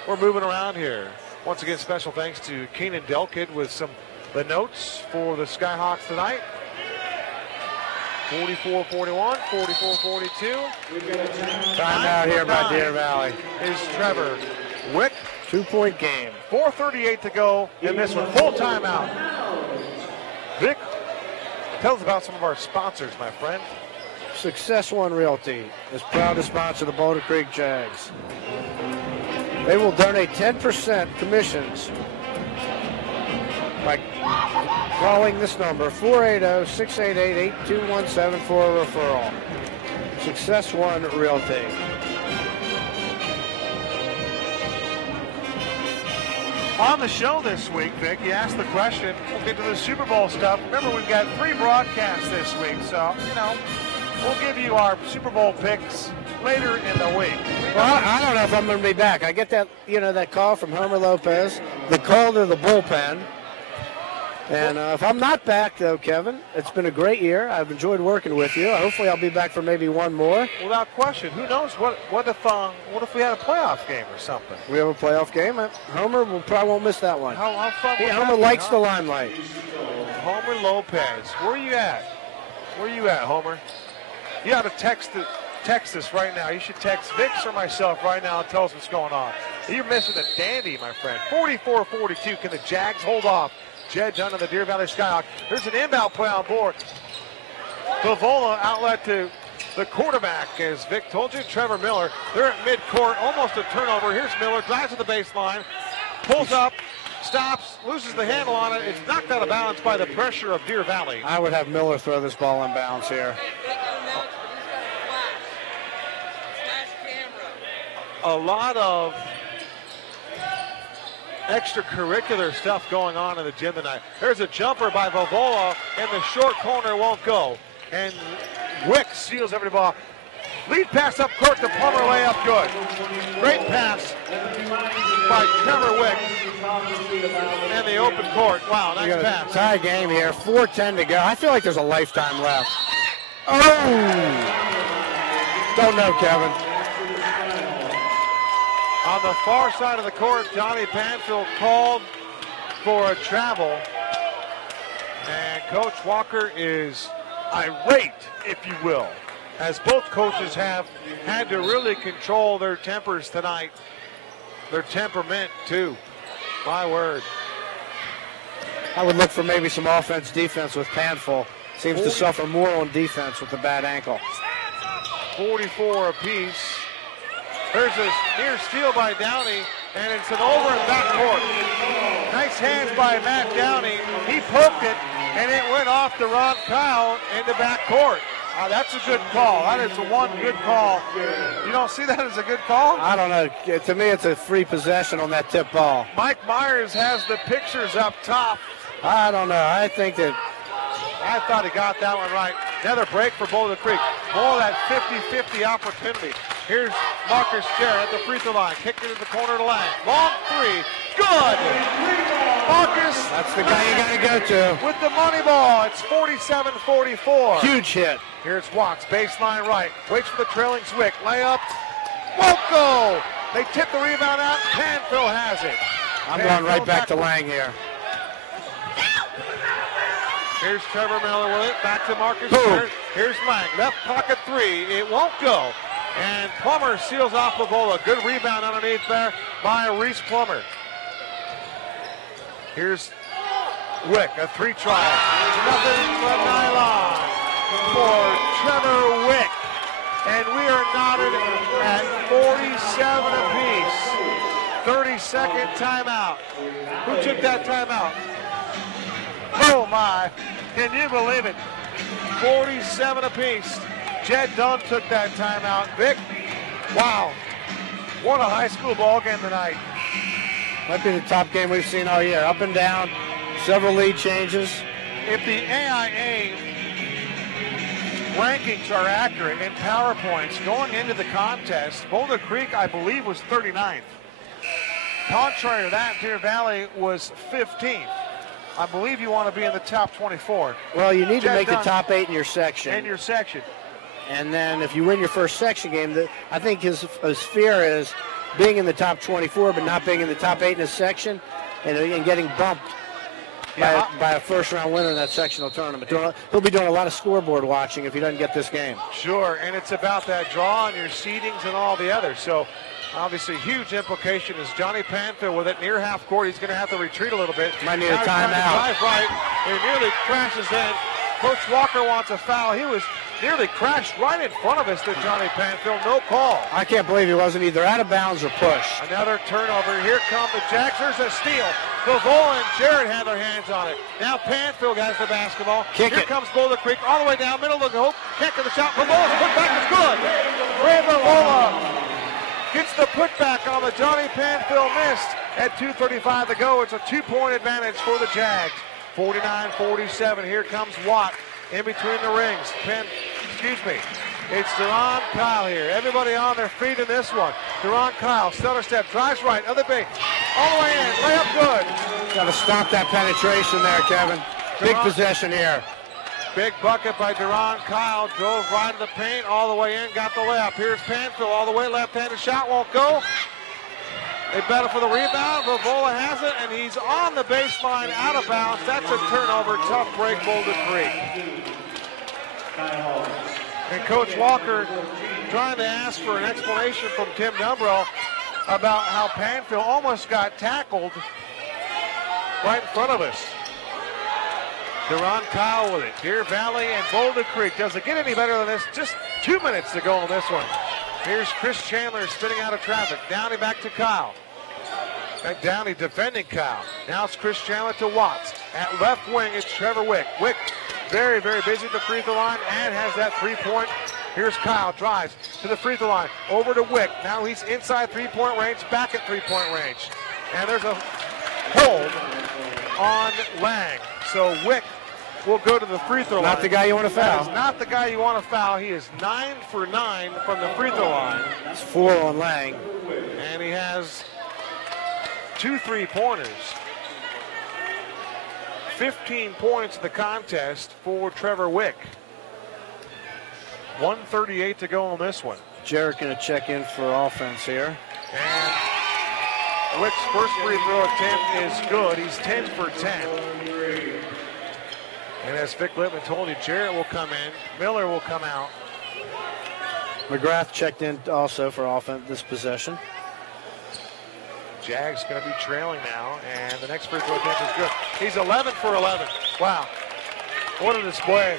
we're moving around here. Once again, special thanks to Keenan Delkid with the notes for the Skyhawks tonight. 44-41, 44-42. Timeout here by Deer Valley. Is Trevor Wick. 2-point game. 4:38 to go in this one. Full timeout. Vic, tell us about some of our sponsors, my friend. Success One Realty is proud to sponsor the Boulder Creek Jags. They will donate 10% commissions by calling this number, 480-688-8217 for a referral. Success One Realty. On the show this week, Vic, you asked the question. We'll get to the Super Bowl stuff. Remember, we've got 3 broadcasts this week, so, we'll give you our Super Bowl picks later in the week. Well, I don't know if I'm going to be back. I get that, that call from Homer Lopez, the call to the bullpen. And if I'm not back, though, Kevin, it's been a great year. I've enjoyed working with you. Hopefully I'll be back for maybe one more. Without question. Who knows? What if we had a playoff game or something? We have a playoff game. Homer probably won't miss that one. How fun would Homer that be, likes the limelight. Homer Lopez. Where are you at? Homer? You ought to text text us right now. You should text Vix or myself right now and tell us what's going on. You're missing a dandy, my friend. 44-42. Can the Jags hold off Jed Dunn and the Deer Valley Skyhawks? There's an inbound play on board. Bavola outlet to the quarterback, as Vic told you, Trevor Miller. They're at midcourt, almost a turnover. Here's Miller, drives to the baseline, pulls up, stops, loses the handle on it. It's knocked out of balance by the pressure of Deer Valley. I would have Miller throw this ball in bounds here. A lot of extracurricular stuff going on in the gym tonight. There's a jumper by Vovola, and the short corner won't go. And Wick steals every ball. Lead pass up court to Plummer, layup good. Great pass by Trevor Wick in the open court. Wow, nice pass. Tie game here, 4:10 to go. I feel like there's a lifetime left. Oh! Don't know, Kevin. On the far side of the court, Johnny Panfield called for a travel. And Coach Walker is irate, if you will, as both coaches have had to really control their tempers tonight. Their temperament, too. My word. I would look for maybe some offense, defense with Panfield. Seems to suffer more on defense with the bad ankle. 44 apiece. There's a near steal by Downey, and it's an over and back court. Nice hands by Matt Downey. He poked it, and it went off to Ron Kyle into back court. That's a good call. That is one good call. You don't see that as a good call? I don't know. To me, it's a free possession on that tip ball. Mike Myers has the pictures up top. I don't know. I think that I thought he got that one right. Another break for Boulder Creek. More of that 50-50 opportunity. Here's Marcus Jarrett at the free throw line. Kicked it in the corner of the line. Long three. Good. Marcus. That's the guy you got to go to. With the money ball. It's 47-44. Huge hit. Here's Watts. Baseline right. Waits for the trailing Zwick. Layup. Won't go. They tip the rebound out. Panfield has it. I'm going right back to Lang here. Here's Trevor Miller with it. Back to Marcus Jarrett. Here's Lang. Left pocket three. It won't go. And Plummer seals off Bavola. Good rebound underneath there by Reese Plummer. Here's Wick, a three try. Nothing but nylon for Trevor Wick. And we are knotted at 47 apiece. 30-second timeout. Who took that timeout? Oh my, can you believe it? 47 apiece. Jed Dunn took that timeout. Vic, wow, what a high school ball game tonight. Might be the top game we've seen all year. Up and down, several lead changes. If the AIA rankings are accurate in PowerPoints going into the contest, Boulder Creek, I believe, was 39th. Contrary to that, Deer Valley was 15th. I believe you want to be in the top 24. Well, you need to Jed make the Dunn top 8 in your section. in your section. And then if you win your first section game, I think his fear is being in the top 24, but not being in the top 8 in his section and getting bumped by a first-round winner in that sectional tournament. He'll be doing a lot of scoreboard watching if he doesn't get this game. Sure, and it's about that draw and your seedings and all the others. So obviously huge implication is Johnny Panfield with it near half court. He's going to have to retreat a little bit. Might need a timeout. Drive right. It nearly crashes in. Coach Walker wants a foul. He was nearly crashed right in front of us to Johnny Panfield. No call. I can't believe he wasn't either out of bounds or push. Another turnover. Here come the Jacks. There's a steal. Bavola and Jarrett had their hands on it. Now Panfield has the basketball. Here comes Boulder Creek all the way down middle of the hoop. Can't get the shot. Bavola's putback is good. Ray Bavola gets the putback on the Johnny Panfield missed. At 2:35 to go, it's a 2-point advantage for the Jags. 49-47. Here comes Watt in between the rings. It's Duran Kyle here. Everybody on their feet in this one. Duran Kyle, stutter step, drives right, other big, all the way in, layup good. Got to stop that penetration there, Kevin. Big possession here. Big bucket by Duran Kyle, drove right to the paint, all the way in, got the layup. Here's Panfield all the way, left-handed shot, won't go. They battle for the rebound. Bavola has it, and he's on the baseline, out of bounds. That's a turnover. Tough break, Boulder Creek. And Coach Walker trying to ask for an explanation from Tim Dumbrell about how Panfield almost got tackled right in front of us. Deron Kyle with it. Deer Valley and Boulder Creek. Does it get any better than this? Just 2 minutes to go on this one. Here's Chris Chandler spinning out of traffic. Downey back to Kyle. And Downey defending Kyle. Now it's Chris Chandler to Watts. At left wing, it's Trevor Wick. Wick very, very busy at the free throw line and has that 3-point. Here's Kyle, drives to the free throw line. Over to Wick. Now he's inside 3-point range, back at 3-point range. And there's a hold on Lang. So Wick will go to the free throw line. Not the guy you want to foul. That is not the guy you want to foul. He is 9 for 9 from the free throw line. It's 4 on Lang. And he has 2 3-pointers. 15 points in the contest for Trevor Wick. 1:38 to go on this one. Jarrett going to check in for offense here. And Wick's first free throw attempt is good. He's 10 for 10. And as Vic Lippman told you, Jarrett will come in. Miller will come out. McGrath checked in also for offense this possession. Jags going to be trailing now, and the next free throw attempt is good. He's 11 for 11. Wow. What a display.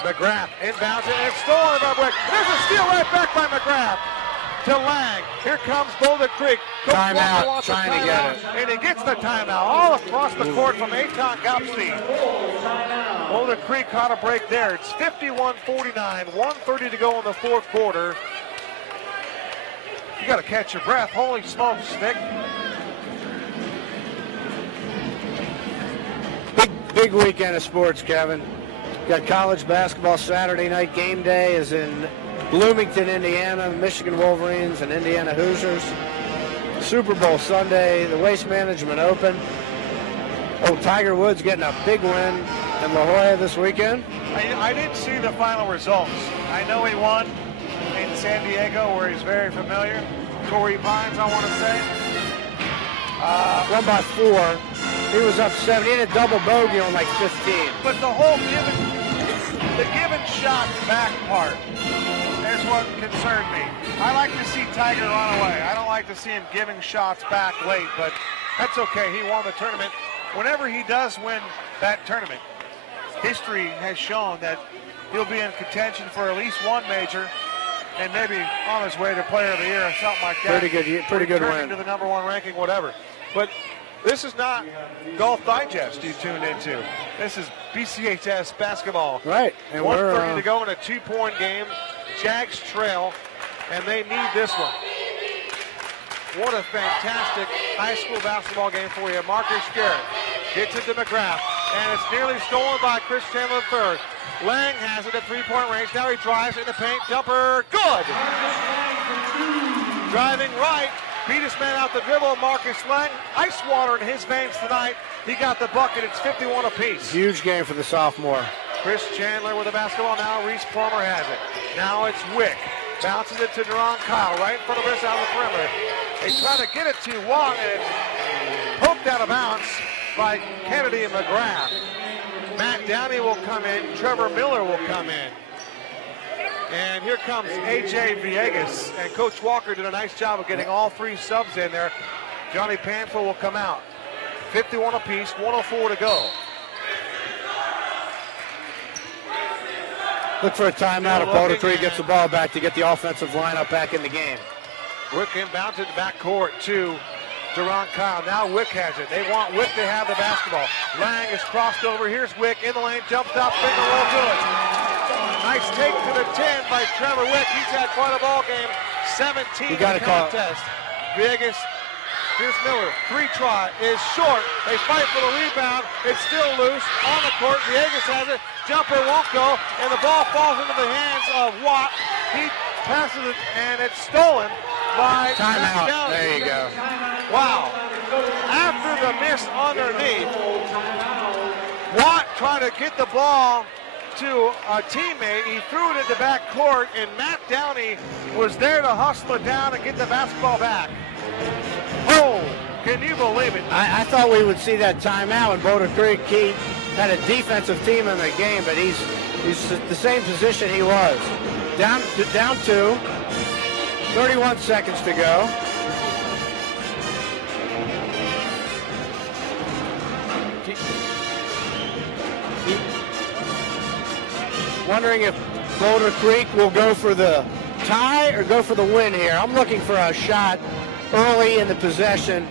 McGrath inbounds it, and it's stolen by Wick. There's a steal right back by McGrath to Lang. Here comes Boulder Creek. Timeout, trying to get it. And he gets the timeout all across the court from Eitan Gopstein. Boulder Creek caught a break there. It's 51-49, 1:30 to go in the fourth quarter. You got to catch your breath. Holy smokes, Nick. Big weekend of sports, Kevin. Got college basketball Saturday night. Game day is in Bloomington, Indiana. Michigan Wolverines and Indiana Hoosiers. Super Bowl Sunday, the Waste Management Open. Oh, Tiger Woods getting a big win in La Jolla this weekend. I didn't see the final results. I know he won in San Diego, where he's very familiar. Torrey Pines, I want to say. Won by 4. He was up 7. He had a double bogey on like 15. But the whole given shot back part is what concerned me. I like to see Tiger run away. I don't like to see him giving shots back late, but that's okay. He won the tournament. Whenever he does win that tournament, history has shown that he'll be in contention for at least one major and maybe on his way to Player of the Year or something like that. Pretty good win. To the number 1 ranking, whatever. But this is not Golf Digest you tuned into. This is BCHS basketball. Right. And 1:30 to go in a 2-point game. Jags trail, and they need this one. What a fantastic high school basketball game for you. Marcus Garrett gets it to McGrath, and it's nearly stolen by Chris Chandler III. Lang has it at 3-point range. Now he drives in the paint. Jumper, good. Driving right. Beat his man out the dribble. Marcus Lang, ice water in his veins tonight. He got the bucket. It's 51 apiece. Huge game for the sophomore. Chris Chandler with the basketball. Now Reese Plummer has it. Now it's Wick. Bounces it to Deron Kyle right in front of us out of the perimeter. They try to get it to Watt, and it's poked out of bounds by Kennedy and McGrath. Matt Downey will come in. Trevor Miller will come in. And here comes A.J. Villegas. And Coach Walker did a nice job of getting all 3 subs in there. Johnny Panfield will come out. 51 apiece, 1:04 to go. Look for a timeout if Boulder Creek gets the ball back to get the offensive lineup back in the game. Wick inbounds it back court to Deron Kyle. Now Wick has it. They want Wick to have the basketball. Lang is crossed over. Here's Wick in the lane. Jump stop. Finger roll good. Nice take to the 10 by Trevor Wick. He's had quite a ball game. 17 in the contest. Vegas. Here's Miller. 3 try is short. They fight for the rebound. It's still loose on the court. Villegas has it. Jumper won't go, and the ball falls into the hands of Watt. He passes it, and it's stolen by timeout. There you go. Wow. After the miss underneath, Watt tried to get the ball to a teammate. He threw it into back court, and Matt Downey was there to hustle it down and get the basketball back. Oh, can you believe it? I thought we would see that timeout, and Boulder Creek had a defensive team in the game, but he's the same position he was. Down 2. 31 seconds to go. Wondering if Boulder Creek will go for the tie or go for the win here. I'm looking for a shot early in the possession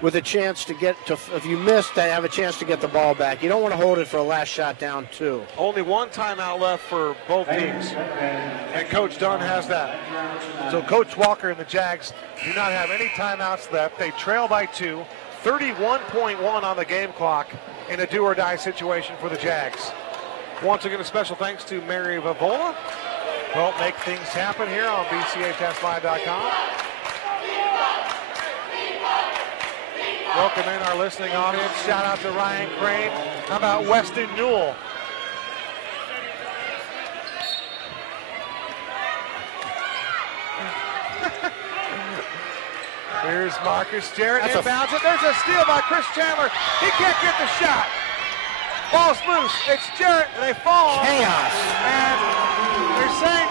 with a chance to get to, if you missed, to have a chance to get the ball back. You don't want to hold it for a last shot down 2. Only one timeout left for both teams, and Coach Dunn has that. So Coach Walker and the Jags do not have any timeouts left. They trail by 2, 31.1 on the game clock in a do-or-die situation for the Jags. Once again, a special thanks to Mary Vavola to help make things happen here on BCHSLive.com. Welcome in our listening audience. Shout out to Ryan Crane. How about Weston Newell? Here's Marcus Jarrett. Inbounds it. There's a steal by Chris Chandler. He can't get the shot. Ball's loose. It's Jarrett, and they fall. Chaos. And they're saying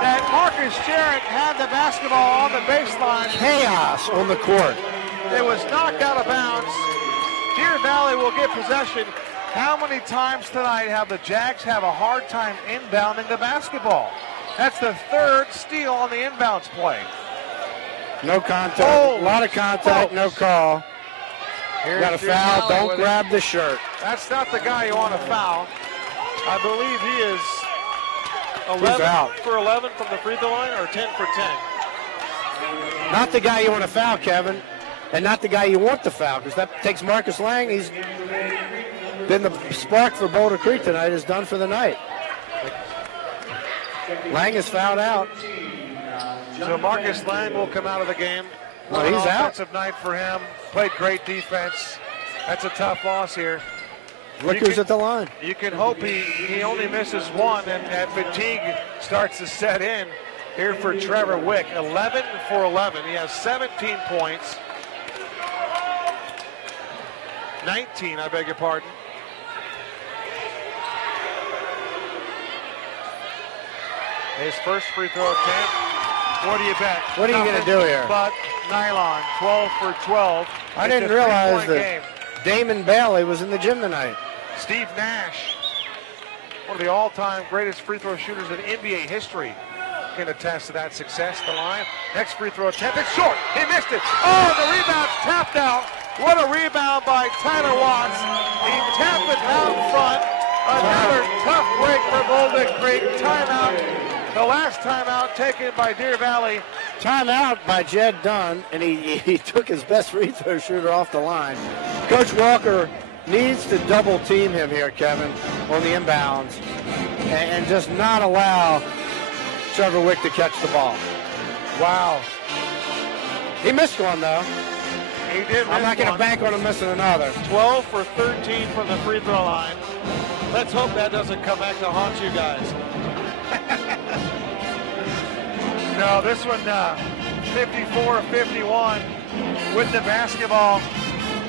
that Marcus Jarrett had the basketball on the baseline. Chaos on the court. It was knocked out of bounds. Deer Valley will get possession. How many times tonight have the Jags have a hard time inbounding the basketball? That's the 3rd steal on the inbounds play. No contact. Oh, a lot of contact, no call. Here's Got a Deer foul. Valley Don't with grab the shirt. That's not the guy you want to foul. I believe he is 11 out. for 11 from the free throw line, or 10 for 10. Not the guy you want to foul, Kevin, and not the guy you want to foul, because that takes Marcus Lang. He's been the spark for Boulder Creek tonight. Is done for the night. Lang is fouled out. So Marcus Lang will come out of the game. Well, he's out. Offensive night for him. Played great defense. That's a tough loss here. Look who's at the line. You can hope he only misses one, and that fatigue starts to set in here for Trevor Wick. 11 for 11. He has 17 points. 19, I beg your pardon. His first free throw attempt. What do you bet? What are you going to do here? But nylon, 12 for 12. I didn't realize that Damon Bailey was in the gym tonight. Steve Nash, one of the all-time greatest free throw shooters in NBA history, can attest to that success. The line. Next free throw attempt. It's short. He missed it. Oh, the rebound's tapped out. What a rebound by Tyler Watts. He tapped it out in front. Another tough break for Boulder Creek. Timeout. The last timeout taken by Deer Valley. Timeout by Jed Dunn, and he took his best free throw shooter off the line. Coach Walker needs to double team him here, Kevin, on the inbounds, and just not allow Trevor Wick to catch the ball. Wow. He missed one, though. He did miss I'm not going to bank on him missing another. 12 for 13 from the free throw line. Let's hope that doesn't come back to haunt you guys. No, this one 54-51 with the basketball,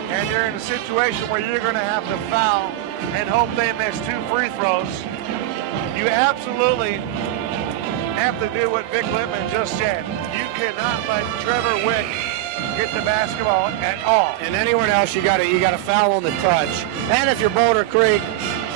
and you're in a situation where you're going to have to foul and hope they miss 2 free throws. You absolutely have to do what Vic Littman just said. You cannot let Trevor Wick get the basketball at all. And anyone else, you got to foul on the touch. And if you're Boulder Creek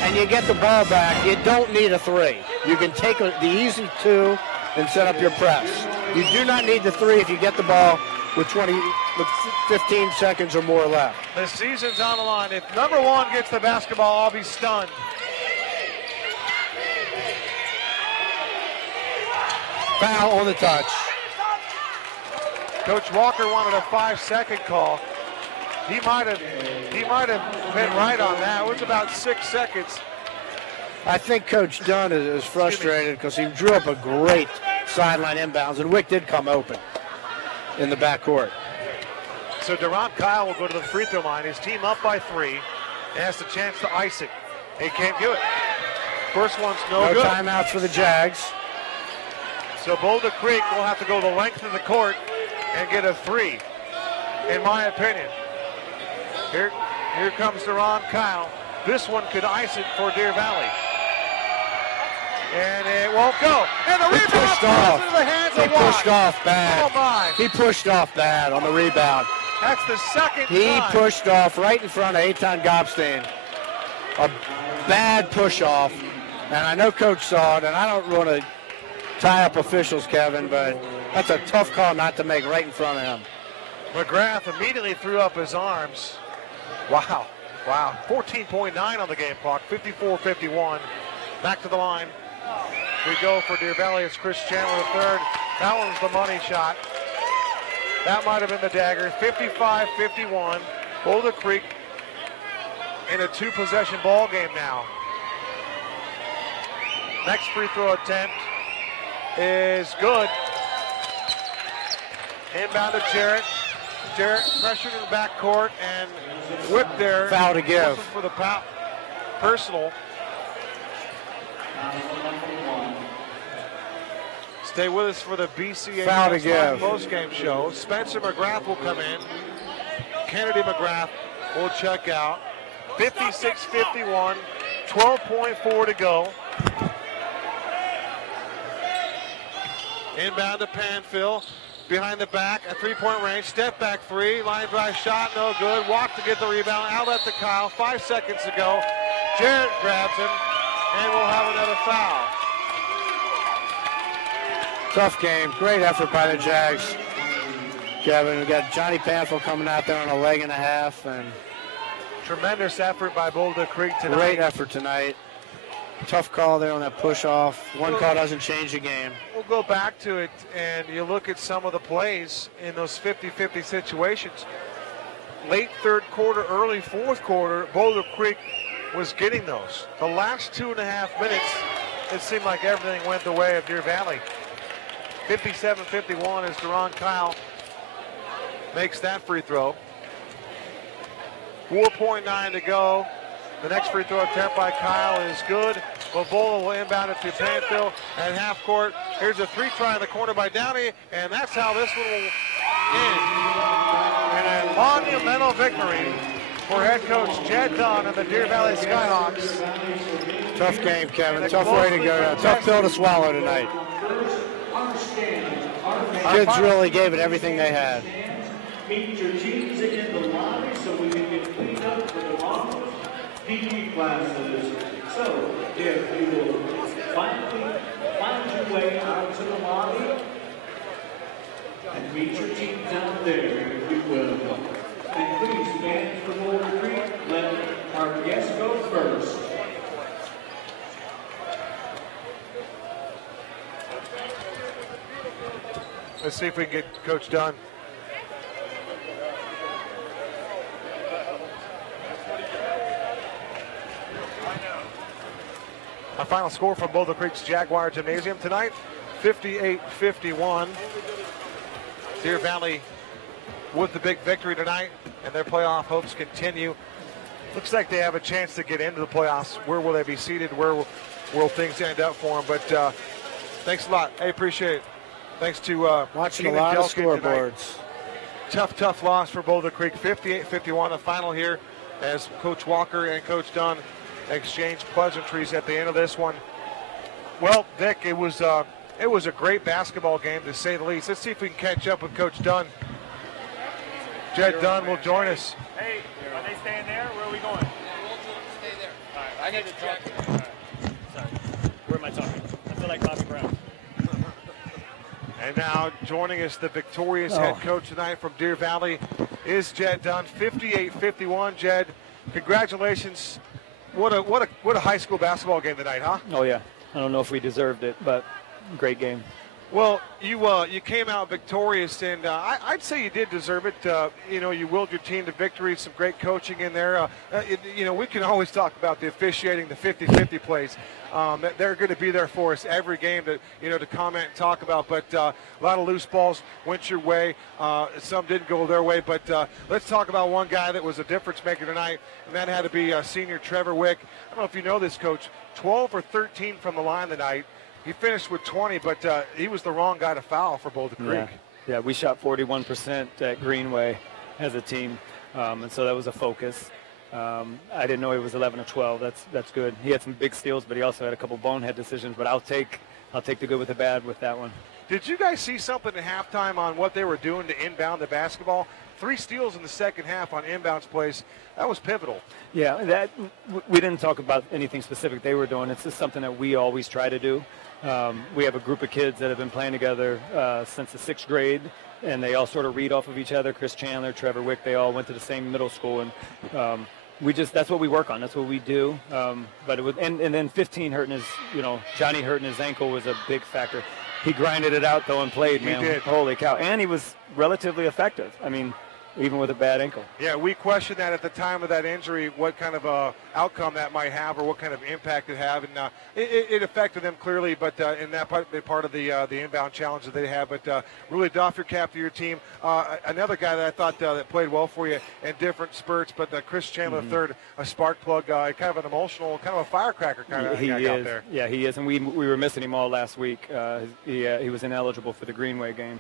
and you get the ball back, you don't need a 3. You can take the easy 2 and set up your press. You do not need the 3 if you get the ball with 15 seconds or more left. The season's on the line. If number 1 gets the basketball, I'll be stunned. Foul on the touch. Coach Walker wanted a 5-second call. He might have been right on that. It was about 6 seconds. I think Coach Dunn is frustrated because he drew up a great sideline inbounds, and Wick did come open in the backcourt. So Deron Kyle will go to the free throw line. His team up by 3 and has the chance to ice it. He can't do it. First one's no good. Timeouts for the Jags. So Boulder Creek will have to go the length of the court and get a 3, in my opinion. Here comes Deron Kyle. This one could ice it for Deer Valley. And it won't go. And the rebound pushed goes off. into the hands He of Watt. pushed off bad. Oh, my. He pushed off bad on the rebound. That's the second He time. pushed off right in front of Eitan Gobstein. A bad push off. And I know Coach saw it, and I don't want to tie up officials, Kevin, but that's a tough call not to make right in front of him. McGrath immediately threw up his arms. Wow. 14.9 on the game clock, 54-51. Back to the line. We go for Deer Valley. It's Chris Chandler the third. That one's the money shot. That might have been the dagger. 55-51. Boulder Creek in a two-possession ball game now. Next free throw attempt is good. Inbound to Jarrett. Jarrett pressured in the backcourt and whipped there. Foul to give. For the personal. Stay with us for the BCA Foul to give. post-game show. Spencer McGrath will come in. Kennedy McGrath will check out. 56-51, 12.4 to go. Inbound to Panfill. Behind the back, a three-point range. Step back three. Line drive shot, no good. Walk to get the rebound. Outlet to Kyle. 5 seconds to go. Jarrett grabs him, and we'll have another foul. Tough game. Great effort by the Jags. Kevin, we got Johnny Panfill coming out there on a leg and a half, and Tremendous effort by Boulder Creek tonight. great effort tonight. Tough call there on that push off. One call doesn't change the game. We'll go back to it, and you look at some of the plays in those 50-50 situations. Late third quarter, early fourth quarter, Boulder Creek was getting those. The last 2.5 minutes, it seemed like everything went the way of Deer Valley. 57-51 as Deron Kyle makes that free throw. 4.9 to go. The next free throw attempt by Kyle is good. Bovola will inbound it to Panfill at half court. Here's a three-try in the corner by Downey, and that's how this one will end. And a monumental victory for head coach Jed Dunn and the Deer Valley Skyhawks. Tough game, Kevin. Tough way to go. Tough pill to swallow tonight. Kids really gave it everything they had. Meet your teams in the lobby so we can get cleaned up for tomorrow's PE classes. So if you will find your way out to the lobby and meet your teams out there, if you will. And please, fans for Boulder Creek, let our guests go first. Let's see if we can get Coach Dunn. Our final score from Boulder Creek's Jaguar Gymnasium tonight, 58-51. Deer Valley with the big victory tonight, and their playoff hopes continue. Looks like they have a chance to get into the playoffs. Where will they be seated? Where will things end up for them? But thanks a lot. I appreciate it. Thanks to Watching a Keenan lot of Kelkin tonight. scoreboards. Tough loss for Boulder Creek. 58-51 the final here as Coach Walker and Coach Dunn exchange pleasantries at the end of this one. Well, Vic, it was a great basketball game to say the least. Let's see if we can catch up with Coach Dunn. Jed Dunn will join us. Hey, are they staying there? Where are we going? Stay there. All right, I need to talk. All right. Sorry. Where am I talking? I feel like Bobby Brown. And now joining us, the victorious head coach tonight from Deer Valley is Jed Dunn. 58-51. Jed, congratulations. What a high school basketball game tonight, huh? Oh yeah, I don't know if we deserved it, but great game. Well, you came out victorious, and I'd say you did deserve it. You willed your team to victory. Some great coaching in there. We can always talk about the officiating, the 50-50 plays. They're going to be there for us every game to comment and talk about. But a lot of loose balls went your way. Some didn't go their way. But let's talk about one guy that was a difference maker tonight, and that had to be senior Trevor Wick. I don't know if you know this, Coach. 12 or 13 from the line tonight. He finished with 20, but he was the wrong guy to foul for Boulder Creek. Yeah, we shot 41% at Greenway as a team, and so that was a focus. I didn't know he was 11 or 12. That's good. He had some big steals, but he also had a couple bonehead decisions. But I'll take the good with the bad with that one. Did you guys see something at halftime on what they were doing to inbound the basketball? 3 steals in the second half on inbounds plays. That was pivotal. Yeah, we didn't talk about anything specific they were doing. It's just something that we always try to do. We have a group of kids that have been playing together since the 6th grade, and they all sort of read off of each other. Chris Chandler, Trevor Wick, they all went to the same middle school, and that's what we work on. That's what we do. But it was, and then 15 hurting Johnny hurting his ankle was a big factor. He grinded it out though and played, man. He did. Holy cow! And he was relatively effective. I mean, even with a bad ankle. Yeah, we questioned that at the time of that injury, what kind of outcome that might have or what kind of impact it have. And it affected them clearly, but in that part of the inbound challenge that they have. But really doff your cap to your team. Another guy that I thought that played well for you in different spurts, but Chris Chandler III, a spark plug, kind of an emotional, kind of a firecracker kind of guy out there. Yeah, he is. And we were missing him all last week. He was ineligible for the Greenway game.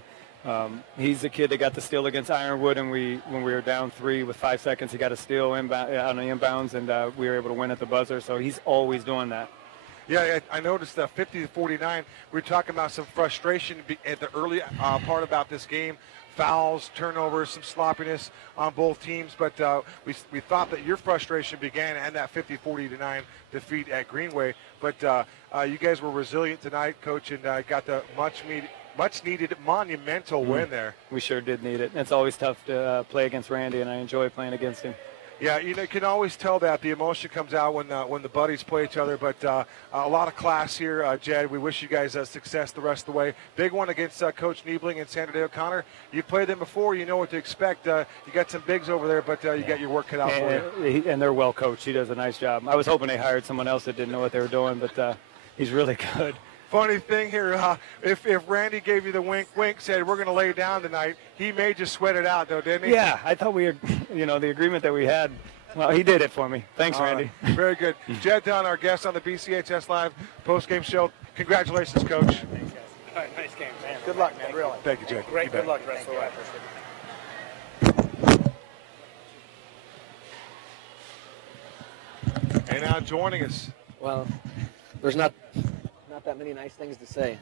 He's a kid that got the steal against Ironwood, and when we were down 3 with 5 seconds, he got a steal on the inbounds, and we were able to win at the buzzer. So he's always doing that. Yeah, I noticed 50-49. We were talking about some frustration at the early part about this game. Fouls, turnovers, some sloppiness on both teams, but we thought that your frustration began and that 50-49 defeat at Greenway. But you guys were resilient tonight, Coach, and got the much-needed monumental win there. We sure did need it. It's always tough to play against Randy, and I enjoy playing against him. Yeah, you can always tell that the emotion comes out when the buddies play each other. But a lot of class here, Jed. We wish you guys success the rest of the way. Big one against Coach Niebling and Sandra Day O'Connor. You've played them before. You know what to expect. You got some bigs over there, but you got your work cut out for you. And they're well coached. He does a nice job. I was hoping they hired someone else that didn't know what they were doing, but he's really good. Funny thing here, if Randy gave you the wink, said we're going to lay down tonight, he may just sweat it out, though, didn't he? Yeah, I thought we were, the agreement that we had. Well, he did it for me. Thanks, Randy. Very good. Jed Dunn, our guest on the BCHS Live post-game show. Congratulations, Coach. Thanks, guys. All right, nice game, man. Good luck, man, really. Thank you, Jed. Great, good luck the rest of the way. And now joining us. Well, there's not that many nice things to say.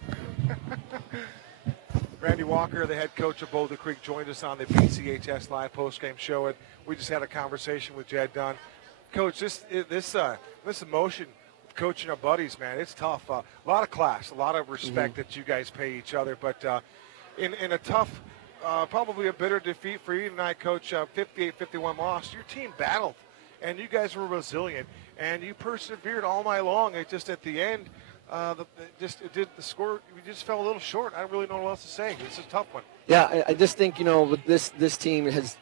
Randy Walker, the head coach of Boulder Creek, joined us on the BCHS Live postgame show, and we just had a conversation with Jed Dunn. Coach, this emotion, coaching our buddies, man, it's tough. A lot of class, a lot of respect that you guys pay each other, but in a tough, probably a bitter defeat for you tonight, Coach, 58-51 loss, your team battled, and you guys were resilient, and you persevered all night long. It just at the end, the score. We just fell a little short. I don't really know what else to say. It's a tough one. Yeah, I just think with this team has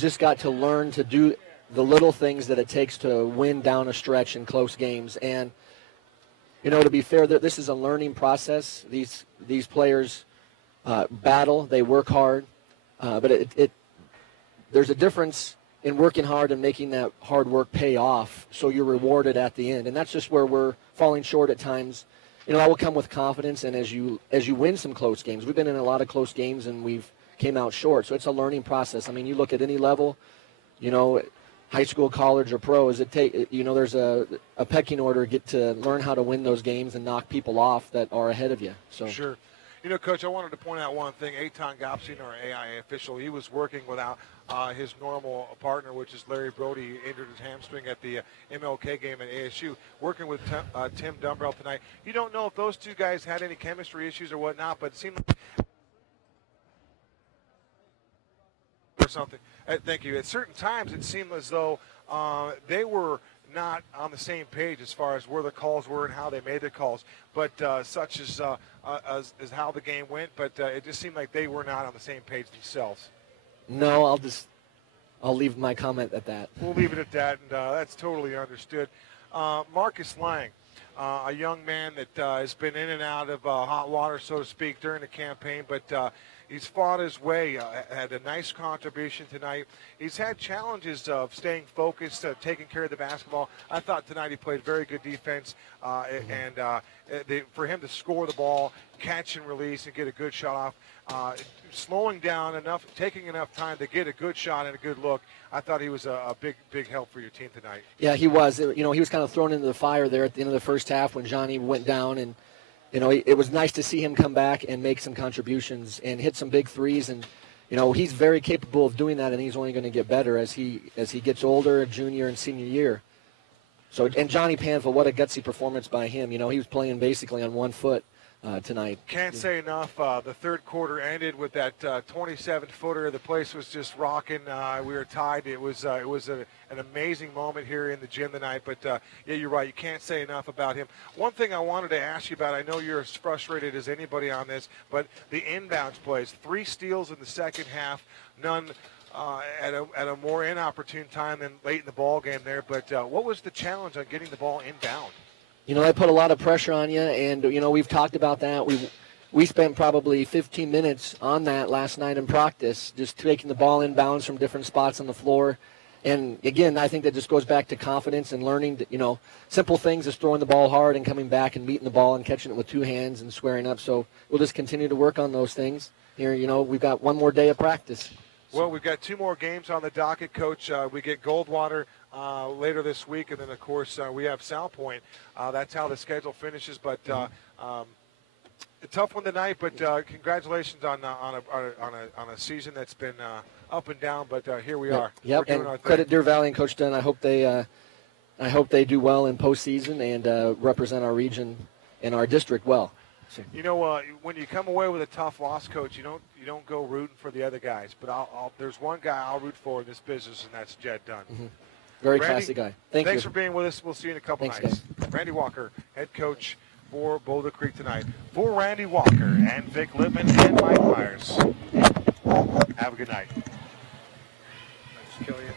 just got to learn to do the little things that it takes to win down a stretch in close games. And to be fair, this is a learning process. These players battle. They work hard, but there's a difference in working hard and making that hard work pay off, so you're rewarded at the end. And that's just where we're falling short at times. That will come with confidence, and as you win some close games. We've been in a lot of close games, and we've came out short. So it's a learning process. I mean, you look at any level, high school, college, or pro, there's a pecking order to learn how to win those games and knock people off that are ahead of you. So sure. Coach, I wanted to point out one thing. Eitan Gopsin, our AIA official, he was working without his normal partner, which is Larry Brody. He injured his hamstring at the MLK game at ASU, working with Tim Dumbrell tonight. You don't know if those two guys had any chemistry issues or whatnot, but it seemed like or something. Thank you. At certain times, it seemed as though they were not on the same page as far as where the calls were and how they made the calls, but such as how the game went. But it just seemed like they were not on the same page themselves. No, I'll leave my comment at that. We'll leave it at that, and that's totally understood. Marcus Lang, a young man that has been in and out of hot water, so to speak, during the campaign, but He's fought his way, had a nice contribution tonight. He's had challenges of staying focused, taking care of the basketball. I thought tonight he played very good defense, for him to score the ball, catch and release, and get a good shot off, slowing down enough, taking enough time to get a good shot and a good look. I thought he was a big help for your team tonight. Yeah, he was. He was kind of thrown into the fire there at the end of the first half when Johnny went down, and it was nice to see him come back and make some contributions and hit some big threes. And he's very capable of doing that, and he's only going to get better as he gets older, junior and senior year. So, and Johnny Panfill, what a gutsy performance by him. He was playing basically on 1 foot tonight. Can't say enough. The third quarter ended with that 27-footer. The place was just rocking. We were tied. It was an amazing moment here in the gym tonight. But, yeah, you're right. You can't say enough about him. One thing I wanted to ask you about, I know you're as frustrated as anybody on this, but the inbounds plays. 3 steals in the second half, none at a more inopportune time than late in the ball game there. But what was the challenge on getting the ball inbound? They put a lot of pressure on you, and, we've talked about that. We spent probably 15 minutes on that last night in practice, just taking the ball inbounds from different spots on the floor. And, again, I think that just goes back to confidence and learning, simple things as throwing the ball hard and coming back and meeting the ball and catching it with 2 hands and squaring up. So we'll just continue to work on those things. Here, we've got one more day of practice. Well, we've got 2 more games on the docket, Coach. We get Goldwater later this week, and then, of course, we have South Point. That's how the schedule finishes. But a tough one tonight. But congratulations on a season that's been up and down. But here we are. Yep, and credit Deer Valley and Coach Dunn. I hope they do well in postseason and represent our region and our district well. When you come away with a tough loss, Coach, you don't go rooting for the other guys. But there's one guy I'll root for in this business, and that's Jed Dunn. Mm-hmm. Very Randy, classy guy. Thanks for being with us. We'll see you in a couple nights. Guys. Randy Walker, head coach for Boulder Creek tonight. For Randy Walker and Vic Lippman and Mike Myers, have a good night. Nice to kill you.